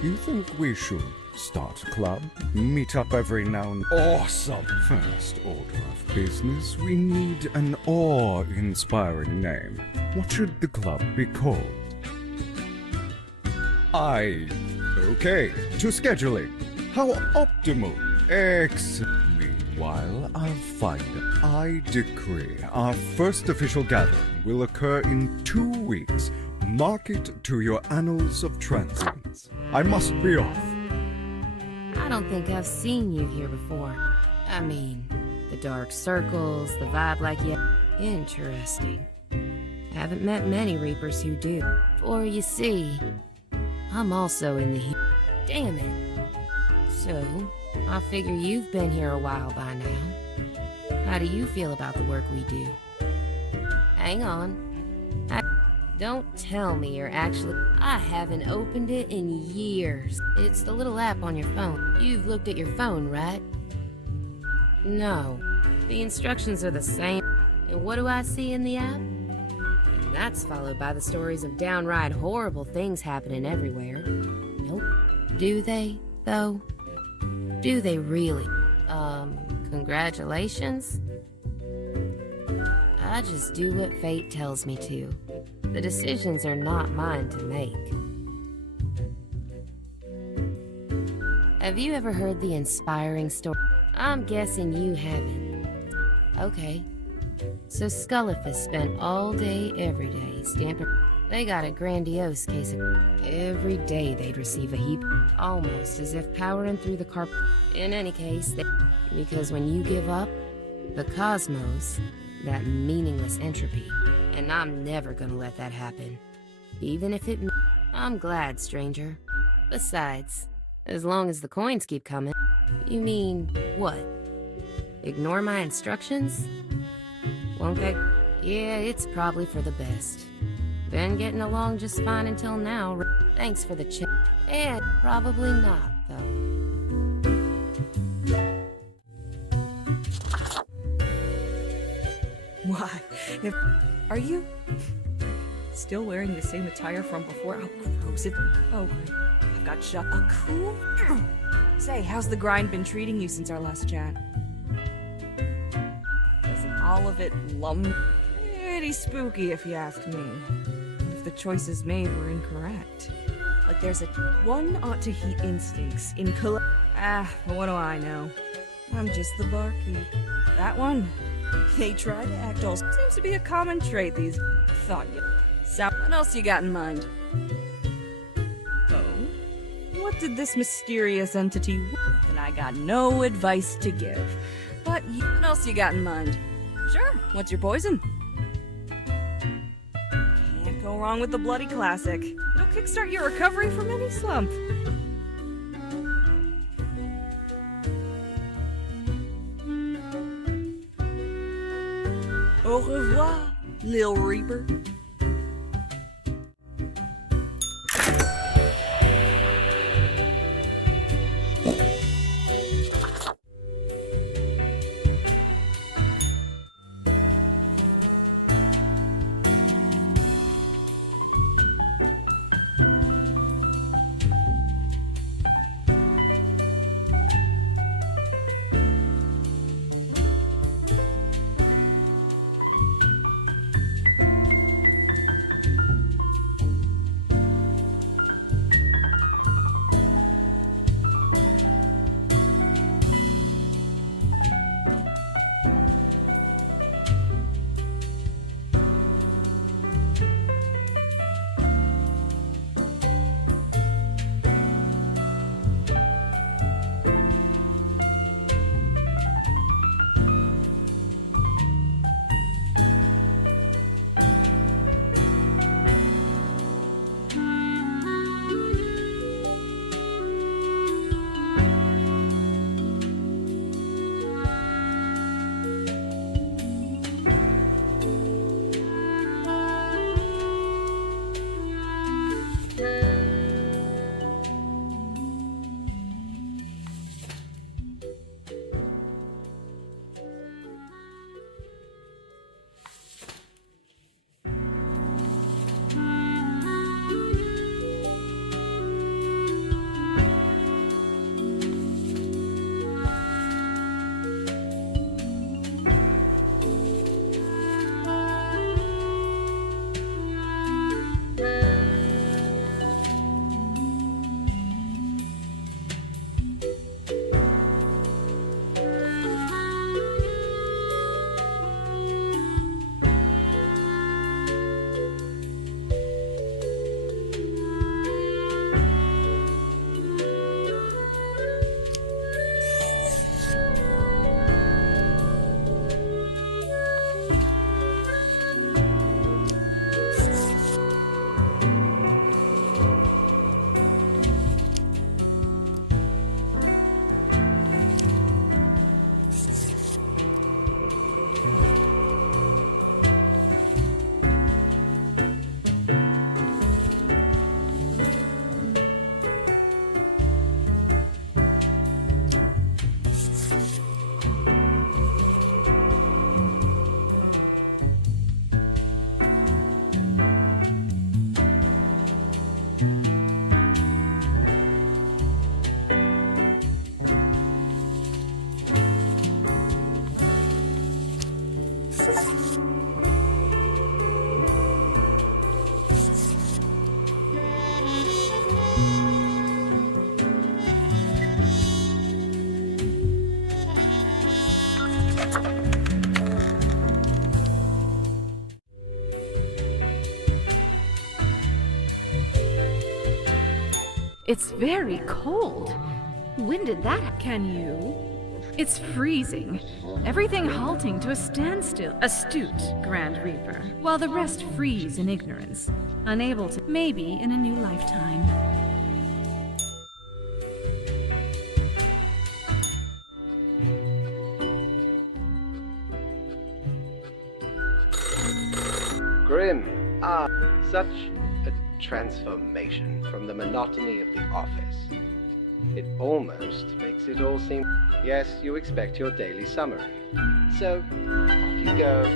you think we should start a club? Meet up every now and... Awesome! First order of business, we need an awe-inspiring name. What should the club be called? Okay, to scheduling. How optimal. Excellent. Meanwhile, I'll find it. I decree our first official gathering will occur in 2 weeks. Mark it to your annals of transience. I must be off. I don't think I've seen you here before. I mean, the dark circles, the vibe like you... Interesting. Haven't met many Reapers who do. For you see, I'm also in the... Damn it. So, I figure you've been here a while by now. How do you feel about the work we do? Hang on. Don't tell me you're actually... I haven't opened it in years. It's the little app on your phone. You've looked at your phone, right? No. The instructions are the same. And what do I see in the app? And that's followed by the stories of downright horrible things happening everywhere. Nope. Do they, though? Do they really? Congratulations? I just do what fate tells me to. The decisions are not mine to make. Have you ever heard the inspiring story? I'm guessing you haven't. Okay. So Scullifus spent all day, every day, stamping... They got a grandiose case of... Every day they'd receive a heap, almost as if powering through the carpet. In any case, because when you give up, the cosmos, that meaningless entropy, and I'm never gonna let that happen. Even if it... I'm glad, stranger. Besides, as long as the coins keep coming... You mean, what? Ignore my instructions? Won't they? Yeah, it's probably for the best. Been getting along just fine until now. Thanks for the check. And probably not, though. Why? Are you still wearing the same attire from before? Oh, gross. Oh, I've got shut. A cool? Say, how's the grind been treating you since our last chat? Isn't all of it pretty spooky, if you ask me? If the choices made were incorrect. Like there's one ought to heat instincts in but what do I know? I'm just the barkeep. That one? They try to act all... Seems to be a common trait these... Thought you... So, what else you got in mind? Oh? What did this mysterious entity... And I got no advice to give. But what else you got in mind? Sure, what's your poison? Can't go wrong with the bloody classic. It'll kickstart your recovery from any slump. Au revoir, Lil Reaper. It's very cold. When did that? Can you? It's freezing. Everything halting to a standstill. Astute, Grand Reaper. While the rest freeze in ignorance. Unable to. Maybe in a new lifetime. Grim. Such a transformation from the monotony of the office. It almost makes it all seem... Yes, you expect your daily summary. So, off you go.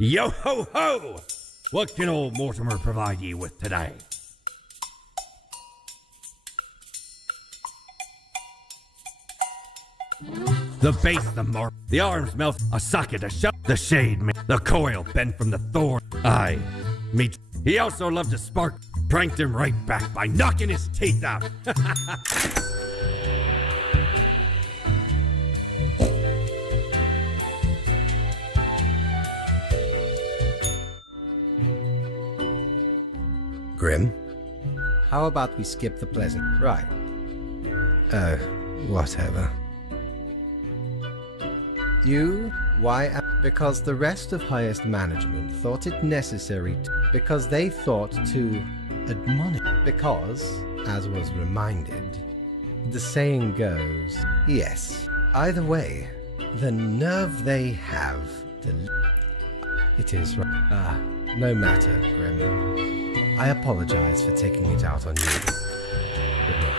Yo ho ho! What can old Mortimer provide ye with today? The base, the mark, the arms melt, a socket, a shot, the shade, the coil bent from the thorn. Aye, me. He also loved to spark, pranked him right back by knocking his teeth out. Grim, how about we skip the pleasant? Right. Whatever. You? Why? Because the rest of highest management thought it necessary because they thought to admonish. Because, as was reminded, the saying goes, yes. Either way, the nerve they have, it is right. No matter, Grim. I apologize for taking it out on you. Good luck.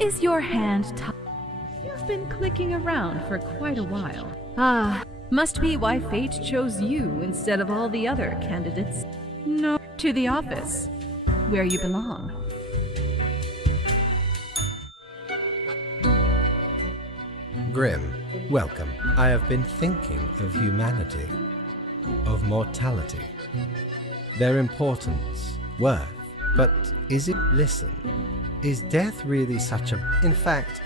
Is your hand tied? You've been clicking around for quite a while. Ah, must be why fate chose you instead of all the other candidates. No, to the office, where you belong. Grim, welcome. I have been thinking of humanity, of mortality, their importance, worth. But is it? Listen, is death really such a... In fact,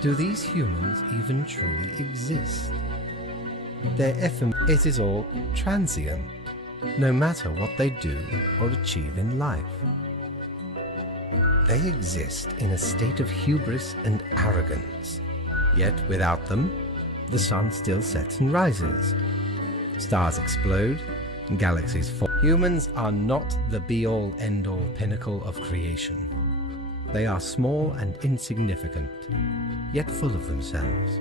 do these humans even truly exist? Their it is all transient, no matter what they do or achieve in life. They exist in a state of hubris and arrogance. Yet without them, the sun still sets and rises. Stars explode, galaxies fall. Humans are not the be-all, end-all pinnacle of creation. They are small and insignificant, yet full of themselves.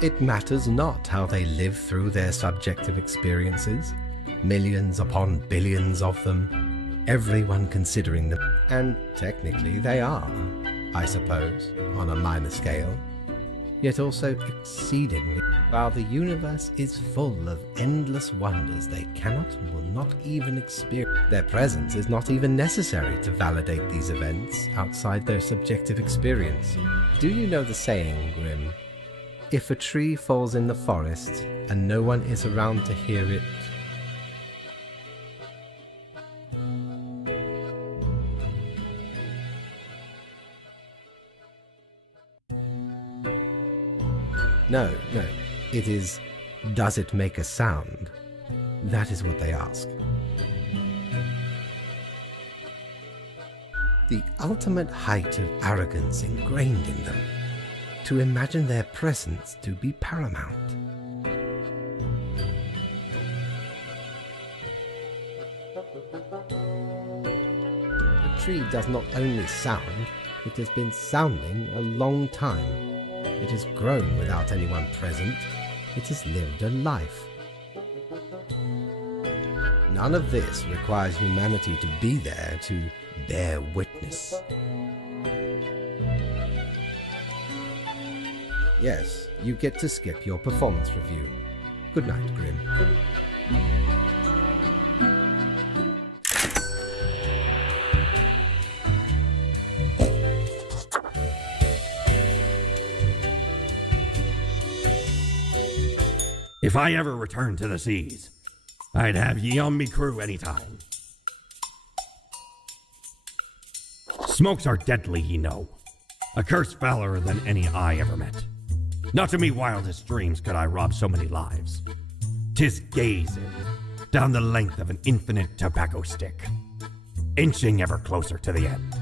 It matters not how they live through their subjective experiences, millions upon billions of them, everyone considering them. And technically they are, I suppose, on a minor scale. Yet also exceedingly, while the universe is full of endless wonders they cannot and will not even experience. Their presence is not even necessary to validate these events outside their subjective experience. Do you know the saying, Grim? If a tree falls in the forest and no one is around to hear it, No, it is, does it make a sound? That is what they ask. The ultimate height of arrogance ingrained in them, to imagine their presence to be paramount. The tree does not only sound, it has been sounding a long time. It has grown without anyone present. It has lived a life. None of this requires humanity to be there to bear witness. Yes, you get to skip your performance review. Good night, Grim. If I ever return to the seas, I'd have ye on me crew anytime. Smokes are deadly, ye know. A curse fouler than any I ever met. Not to me wildest dreams could I rob so many lives. 'Tis gazing down the length of an infinite tobacco stick, inching ever closer to the end.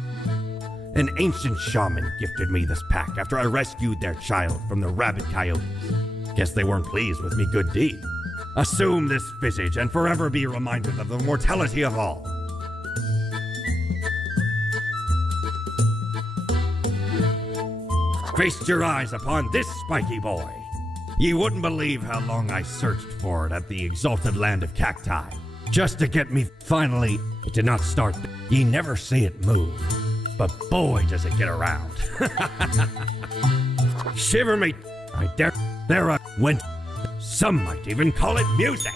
An ancient shaman gifted me this pack after I rescued their child from the rabid coyotes. Guess they weren't pleased with me good deed. Assume this visage and forever be reminded of the mortality of all. Feast your eyes upon this spiky boy. Ye wouldn't believe how long I searched for it at the exalted land of cacti, just to get me finally. It did not start. Ye never see it move, but boy does it get around. Shiver me, I dare. There I went. Some might even call it music.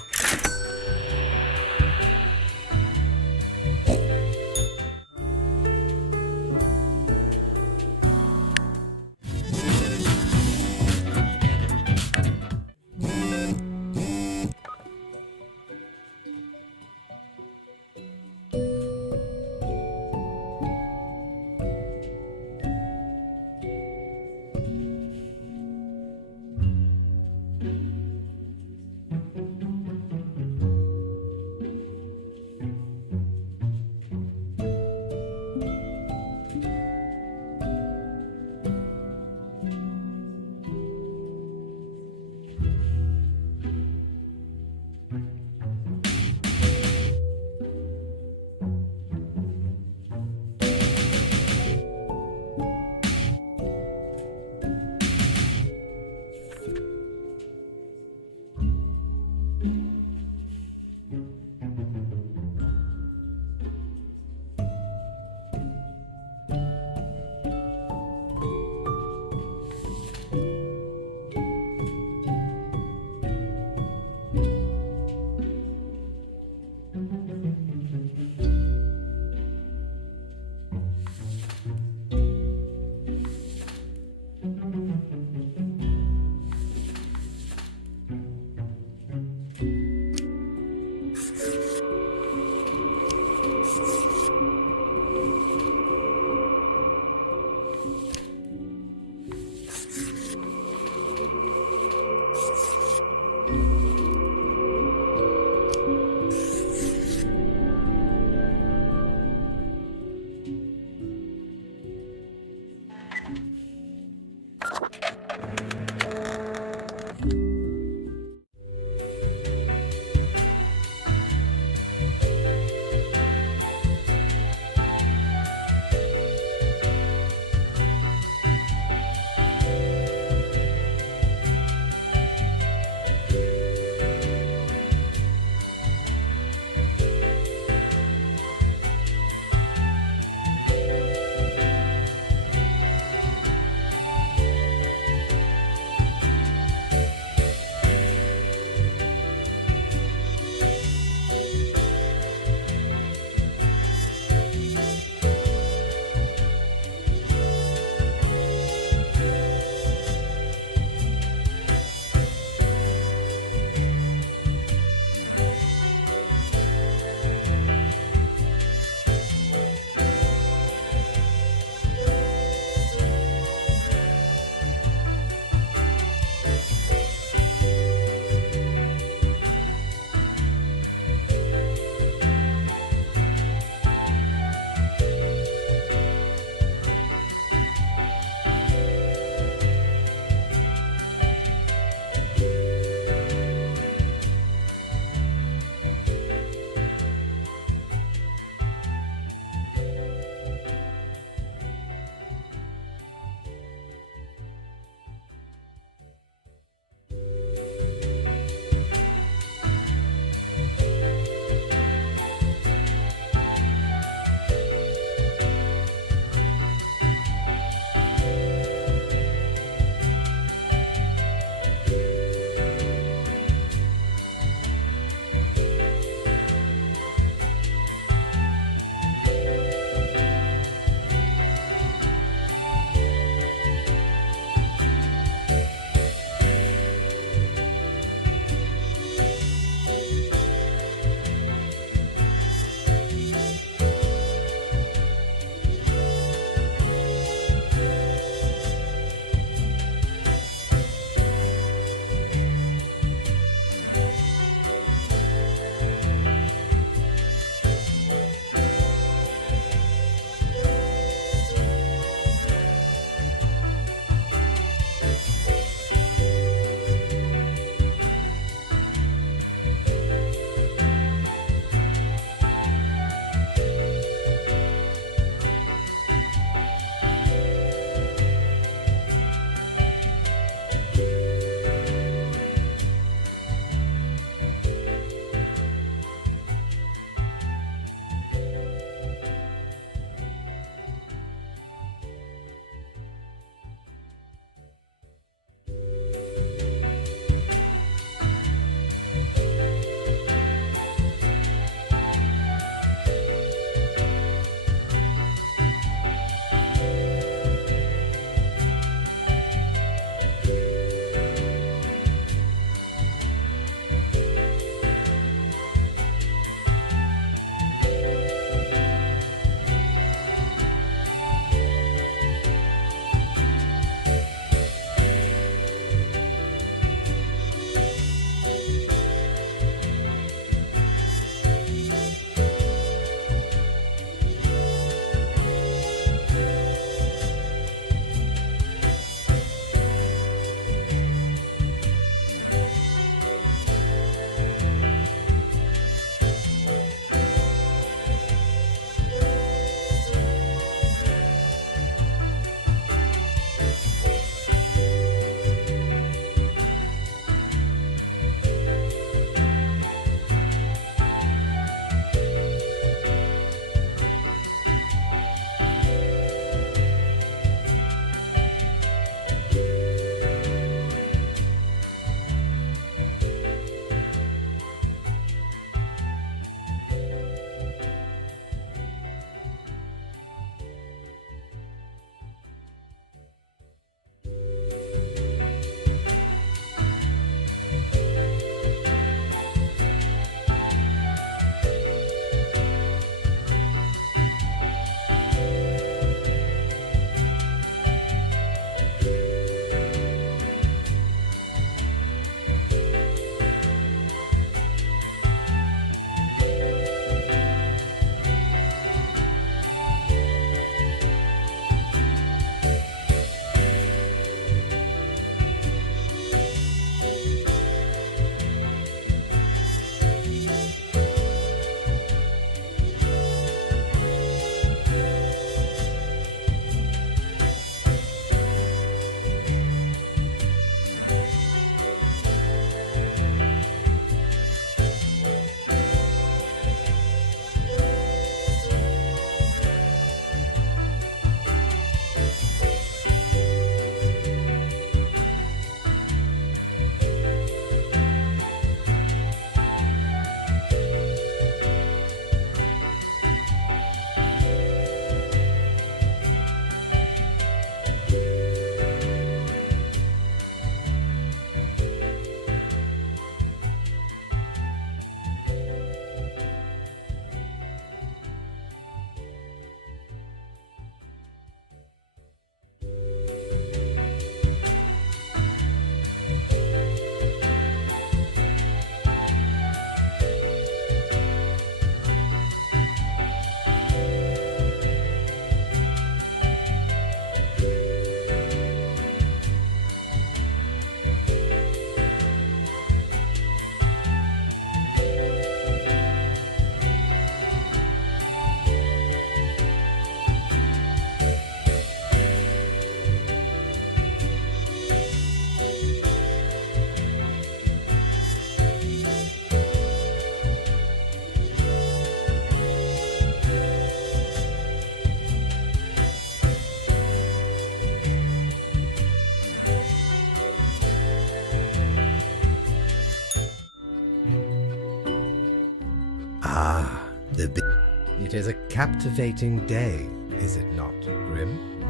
It is a captivating day, is it not, Grim?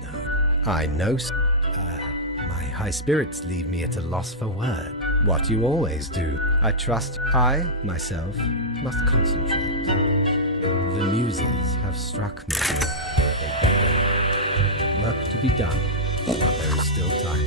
No. I know. My high spirits leave me at a loss for word. What you always do. I trust I, myself, must concentrate. The muses have struck me. Work to be done while there is still time.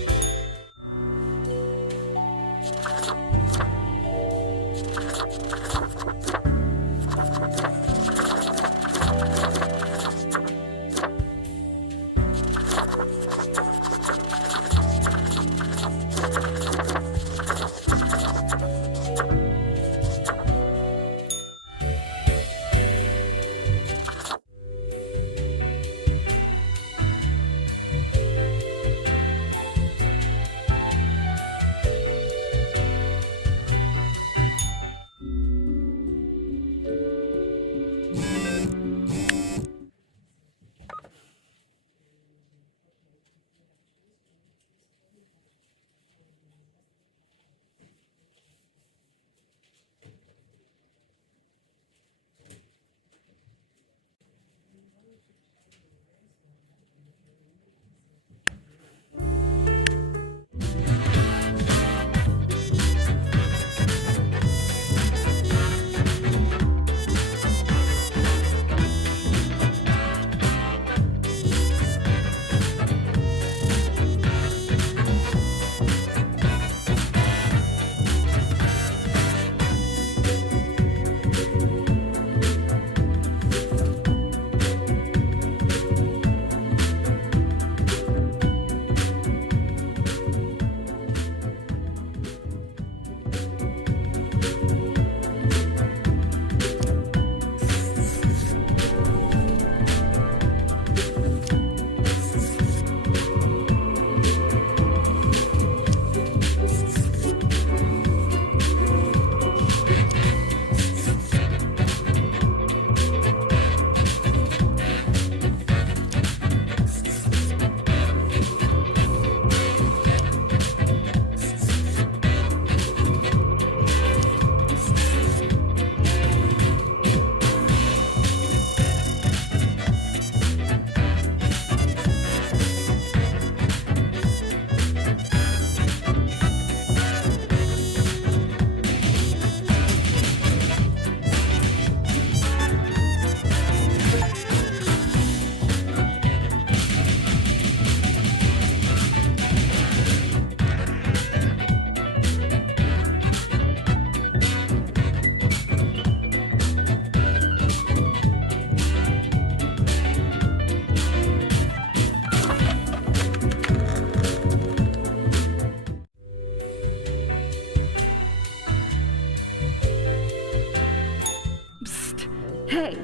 Hey,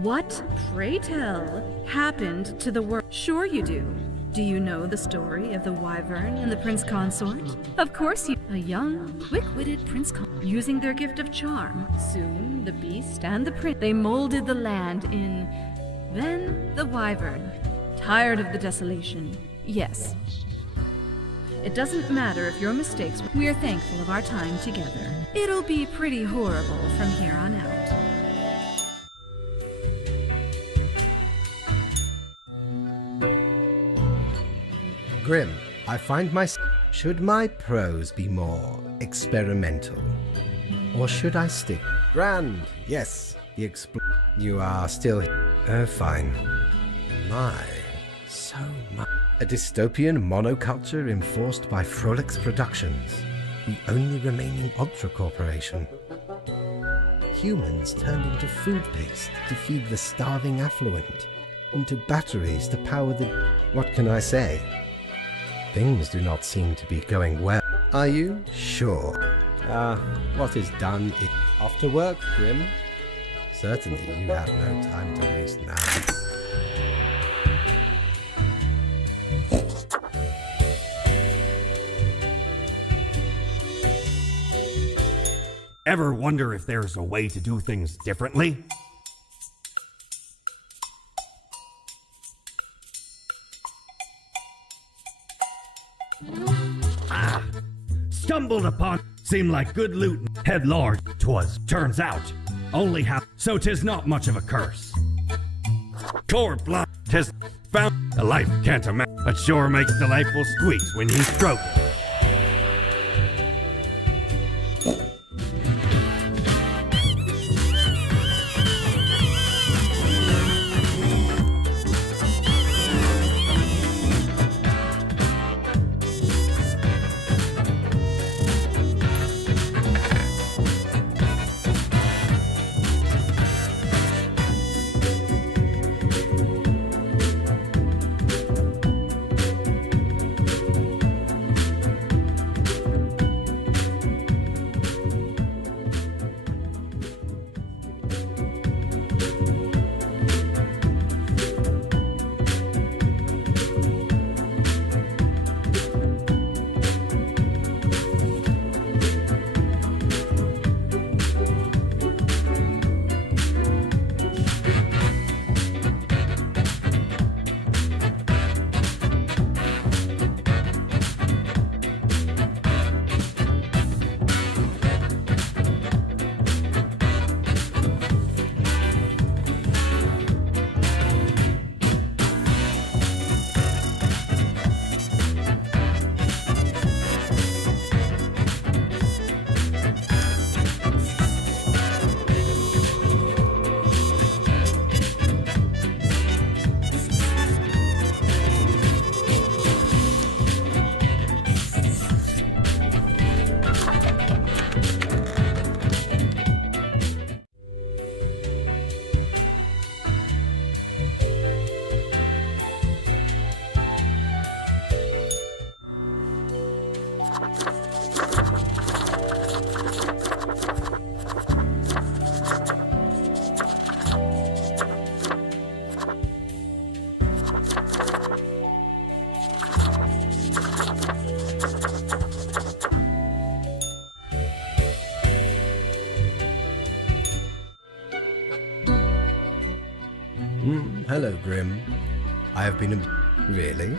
what, pray tell, happened to the world? Sure you do. Do you know the story of the wyvern and the prince consort? Of course you. A young, quick-witted prince using their gift of charm. Soon, the beast and the prince, they molded the land in... Then, the wyvern, tired of the desolation. Yes. It doesn't matter if your mistakes... We're thankful of our time together. It'll be pretty horrible from here on out. Grim, I find myself... Should my prose be more experimental? Or should I stick... Grand, yes, the You are still... Oh, fine. My, so much... A dystopian monoculture enforced by Frolix Productions, the only remaining Ultra Corporation. Humans turned into food paste to feed the starving affluent, into batteries to power the... What can I say? Things do not seem to be going well. Are you sure? What is done is... Off to work, Grim. Certainly you have no time to waste now. Ever wonder if there's a way to do things differently? Stumbled upon, seemed like good loot. Head Lord, 'twas. Turns out, only half, so 'tis not much of a curse. Core blood, 'tis found a life can't imagine, but sure makes delightful squeaks when you stroke it. Hello, Grim. I have been Really?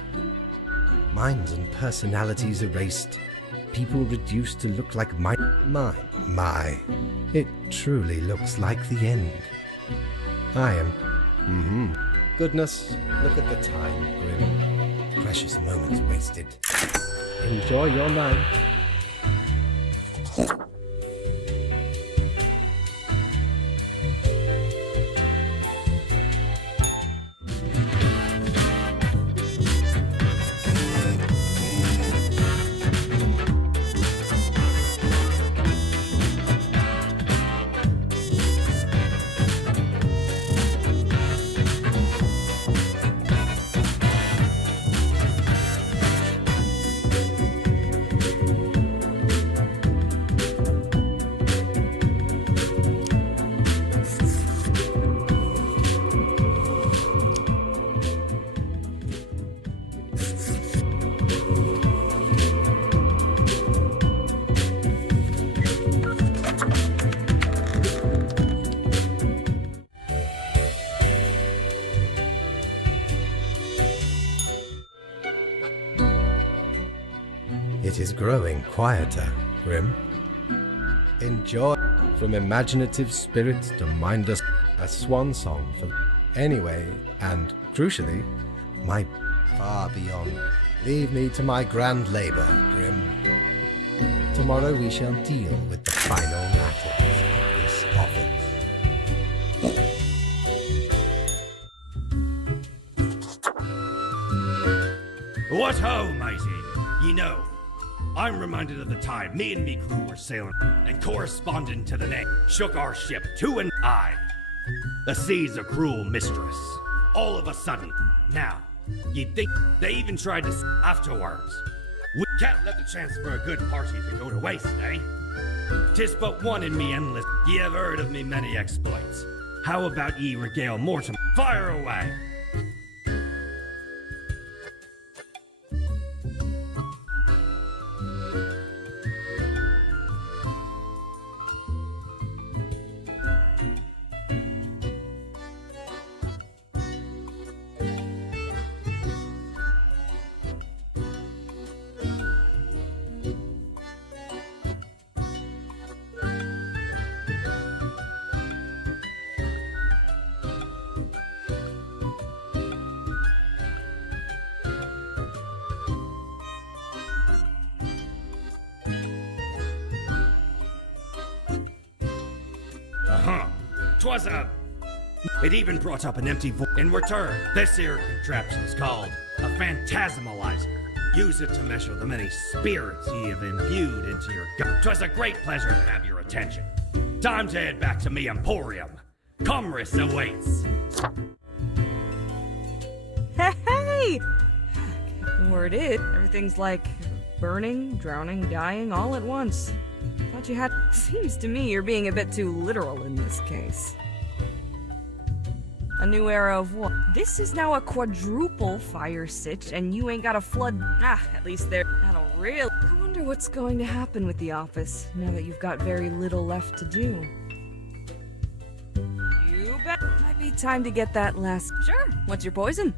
Minds and personalities erased. People reduced to look like my... It truly looks like the end. I am... Goodness, look at the time, Grim. Precious moments wasted. Enjoy your night. It is growing quieter, Grim. Enjoy from imaginative spirits to mindless a swan song for anyway, and crucially, my far beyond. Leave me to my grand labor, Grim. Tomorrow we shall deal with the final matters of this office. What ho, matey! Ye know, I'm reminded of the time me and me crew were sailing and corresponding to the name. Shook our ship to and I. The sea's a cruel mistress. All of a sudden, now, you'd think they even tried to afterwards. We can't let the chance for a good party to go to waste, eh? 'Tis but one in me endless. Ye have heard of me many exploits. How about ye regale Mortimer? Fire away! 'Twas It even brought up an empty void in return. This here contraption is called a phantasmalizer. Use it to measure the many spirits ye have imbued into your gut. 'Twas a great pleasure to have your attention. Time to head back to me Emporium. Commerce awaits. Hey! Word is, everything's like burning, drowning, dying all at once. Thought you had. Seems to me you're being a bit too literal in this case. A new era of what? This is now a quadruple fire sitch, and you ain't got a flood. At least they're not real. I wonder what's going to happen with the office now that you've got very little left to do. You bet. Might be time to get that last. Sure. What's your poison?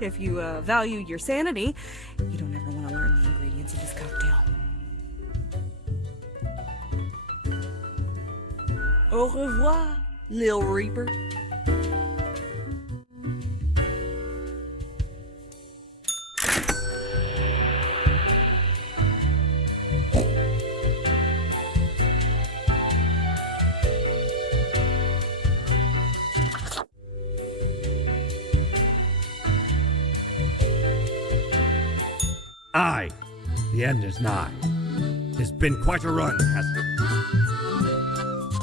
If you value your sanity, you don't ever want to learn the ingredients of this cocktail. Au revoir, Lil Reaper. Aye, the end is nigh. It's been quite a run, hasn't it?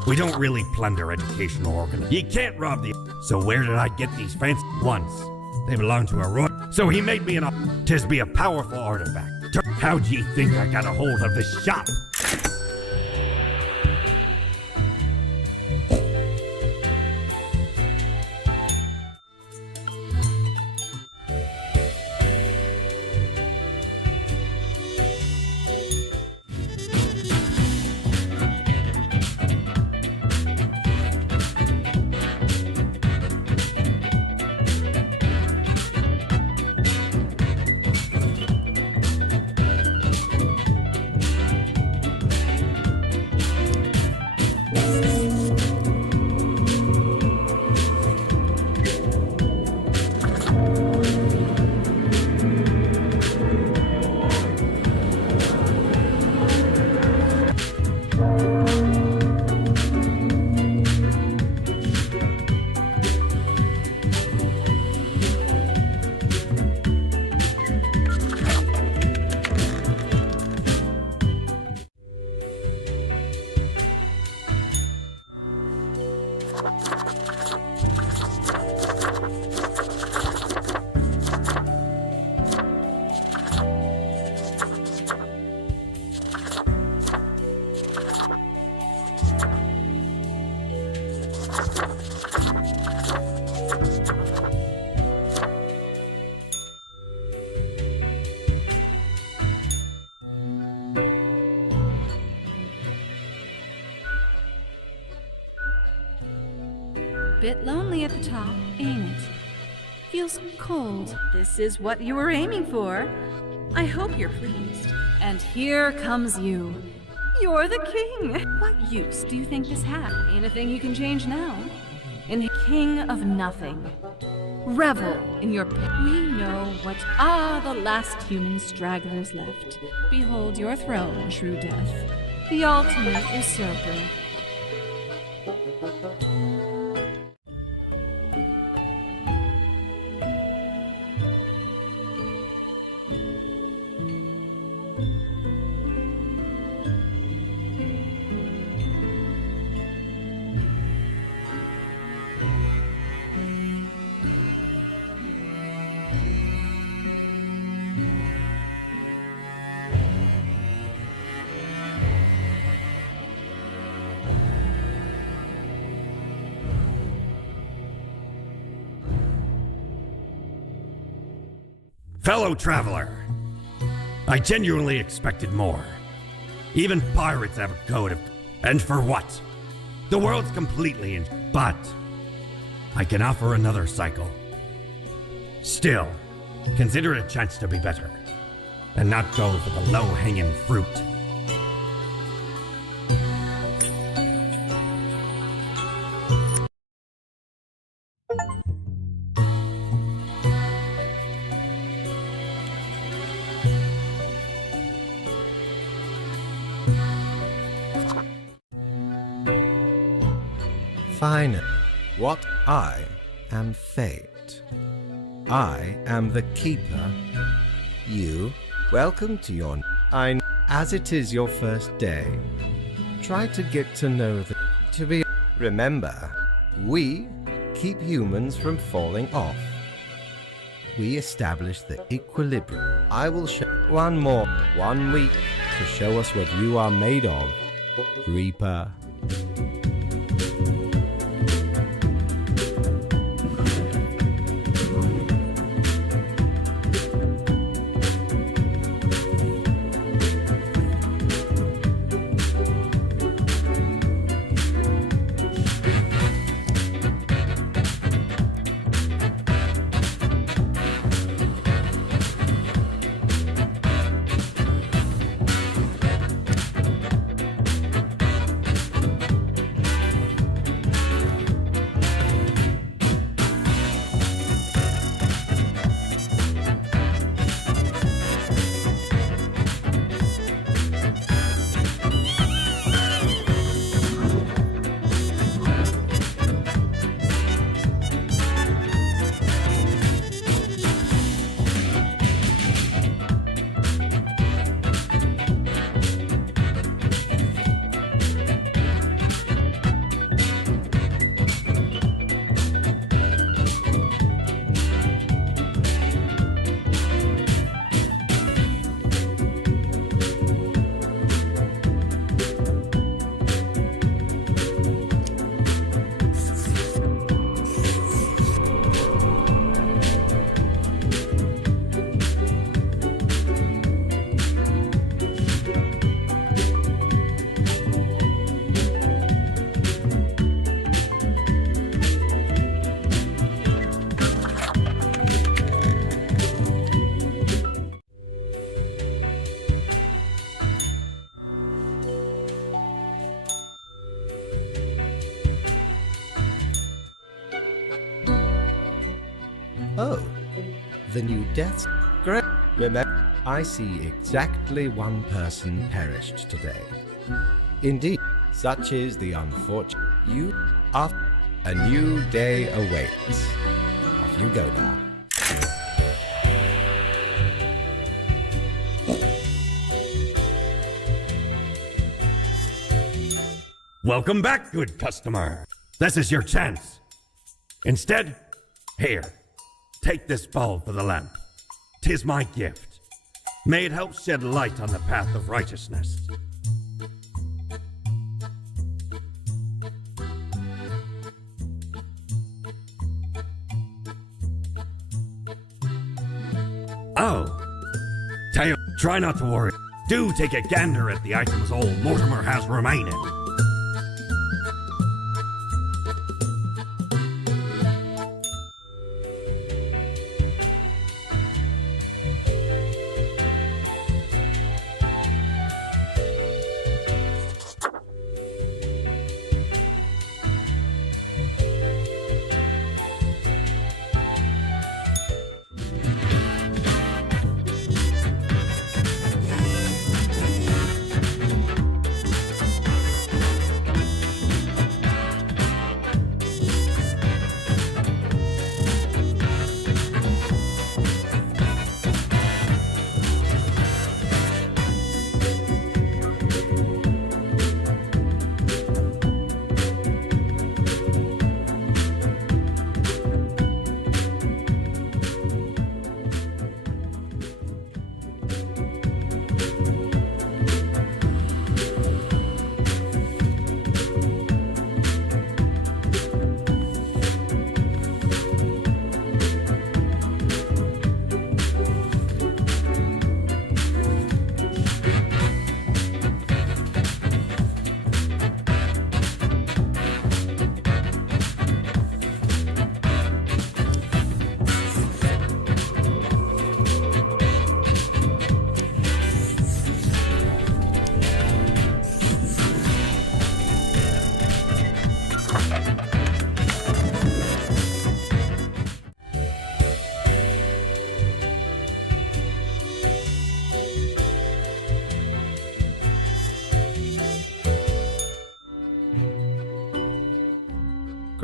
We don't really plunder educational organizations. You can't rob the. So where did I get these fancy ones? They belong to a roy. So he made me an. Tis be a powerful artifact. How'd ye think I got a hold of this shop? Bit lonely at the top, ain't it? Feels cold. This is what you were aiming for. I hope you're pleased. And here comes you. You're the king. What use do you think this had? Ain't a thing you can change now. In the king of nothing. Revel in your we know what the last human stragglers left. Behold your throne, true death. The ultimate usurper. Fellow traveler, I genuinely expected more. Even pirates have a code of... And for what? The world's completely in... But I can offer another cycle. Still, consider it a chance to be better, and not go for the low-hanging fruit. finest. What I am fate. I am the keeper. You, welcome to your as it is your first day. Try to get to know remember, we keep humans from falling off. We establish the equilibrium. I will show 1 week to show us what you are made of, Reaper. Oh, the new deaths. Great. Remember, I see exactly one person perished today. Indeed, such is the unfortunate. You are. A new day awaits. Off you go now. Welcome back, good customer. This is your chance. Instead, here, take this bulb for the lamp. 'Tis my gift. May it help shed light on the path of righteousness. Oh, try not to worry. Do take a gander at the items old Mortimer has remaining.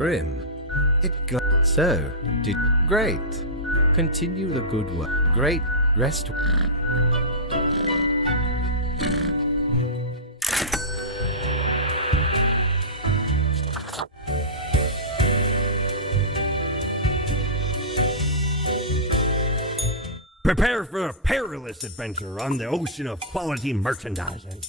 Grim, it got so. Did great. Continue the good work. Great rest. Prepare for a perilous adventure on the ocean of quality merchandising.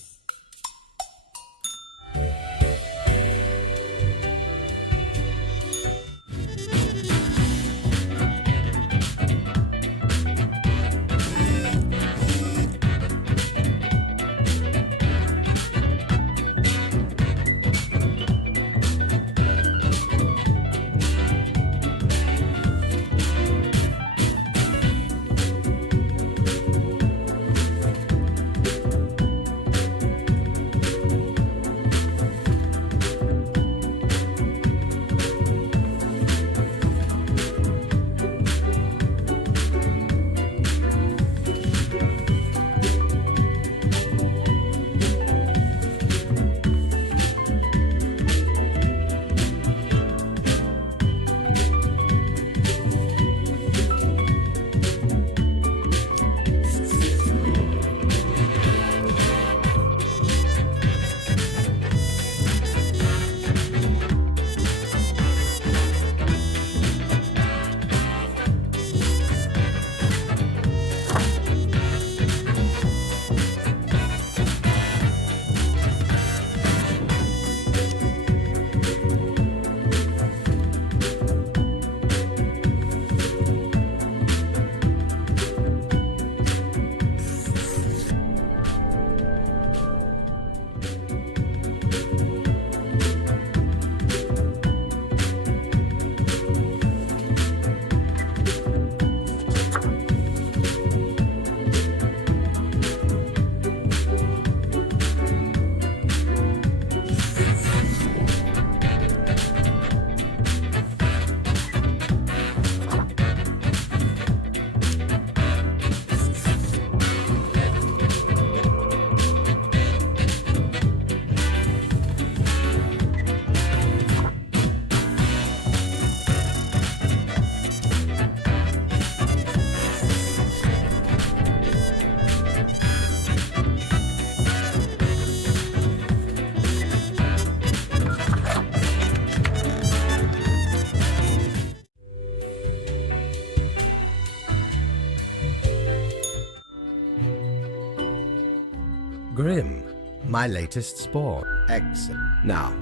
Grim, my latest spawn. Excellent. Now,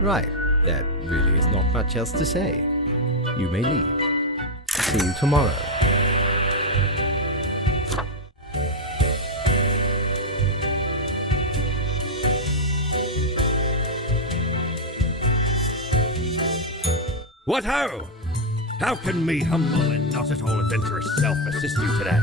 right. There really is not much else to say. You may leave. See you tomorrow. What ho! How can me humble and not at all adventurous self assist you today?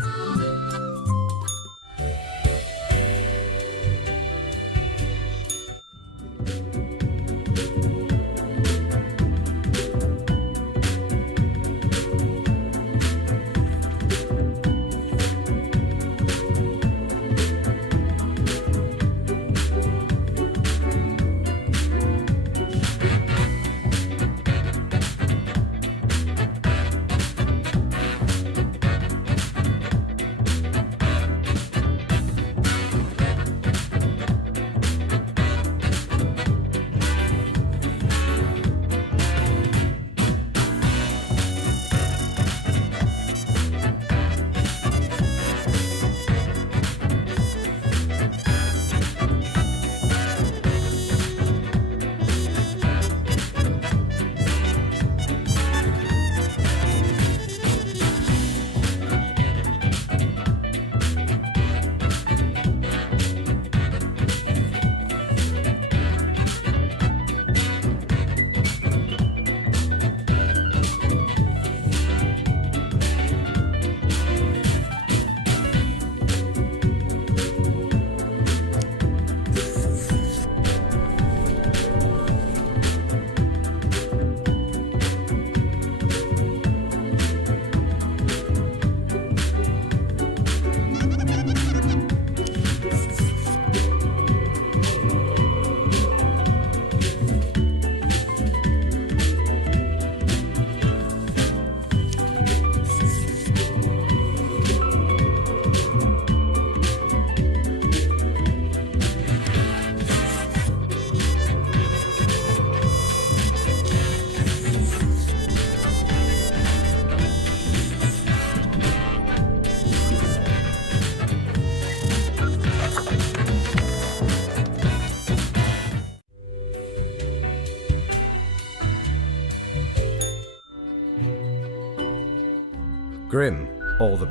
Grim, all the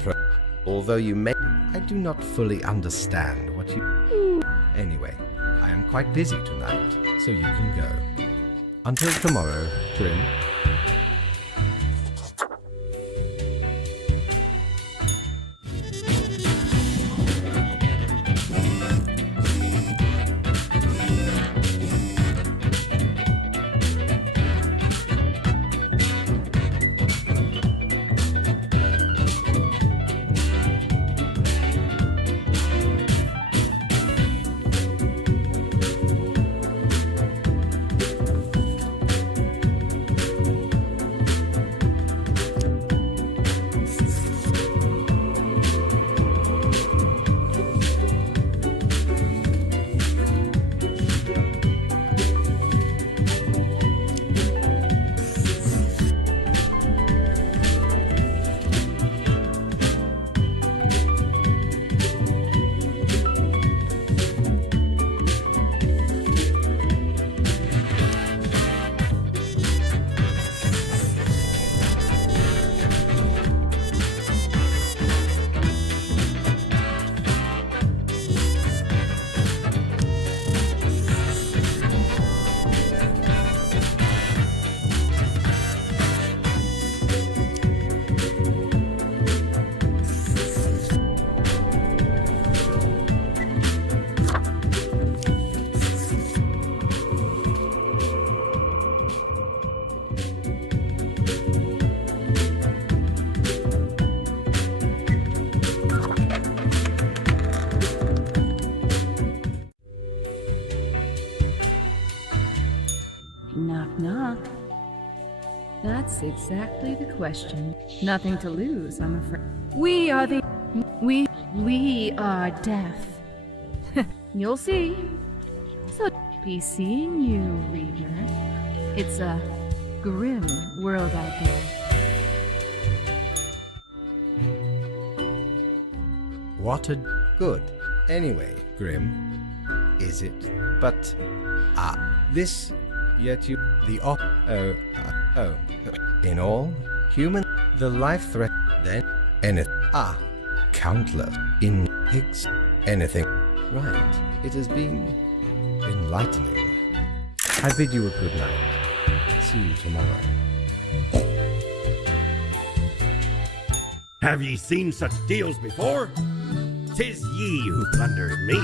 although you may, I do not fully understand what you. Anyway, I am quite busy tonight, so you can go. Until tomorrow, Grim. Knock, knock. That's exactly the question. Nothing to lose, I'm afraid. We are deaf. You'll see. So be seeing you, Reaper. It's a grim world out there. What a good. Anyway, Grim, is it? But, this, yet you, the in all, human, the life threat, then, anything, countless, in pigs, anything. Right, it has been enlightening. I bid you a good night. See you tomorrow. Have ye seen such deals before? 'Tis ye who plundered me.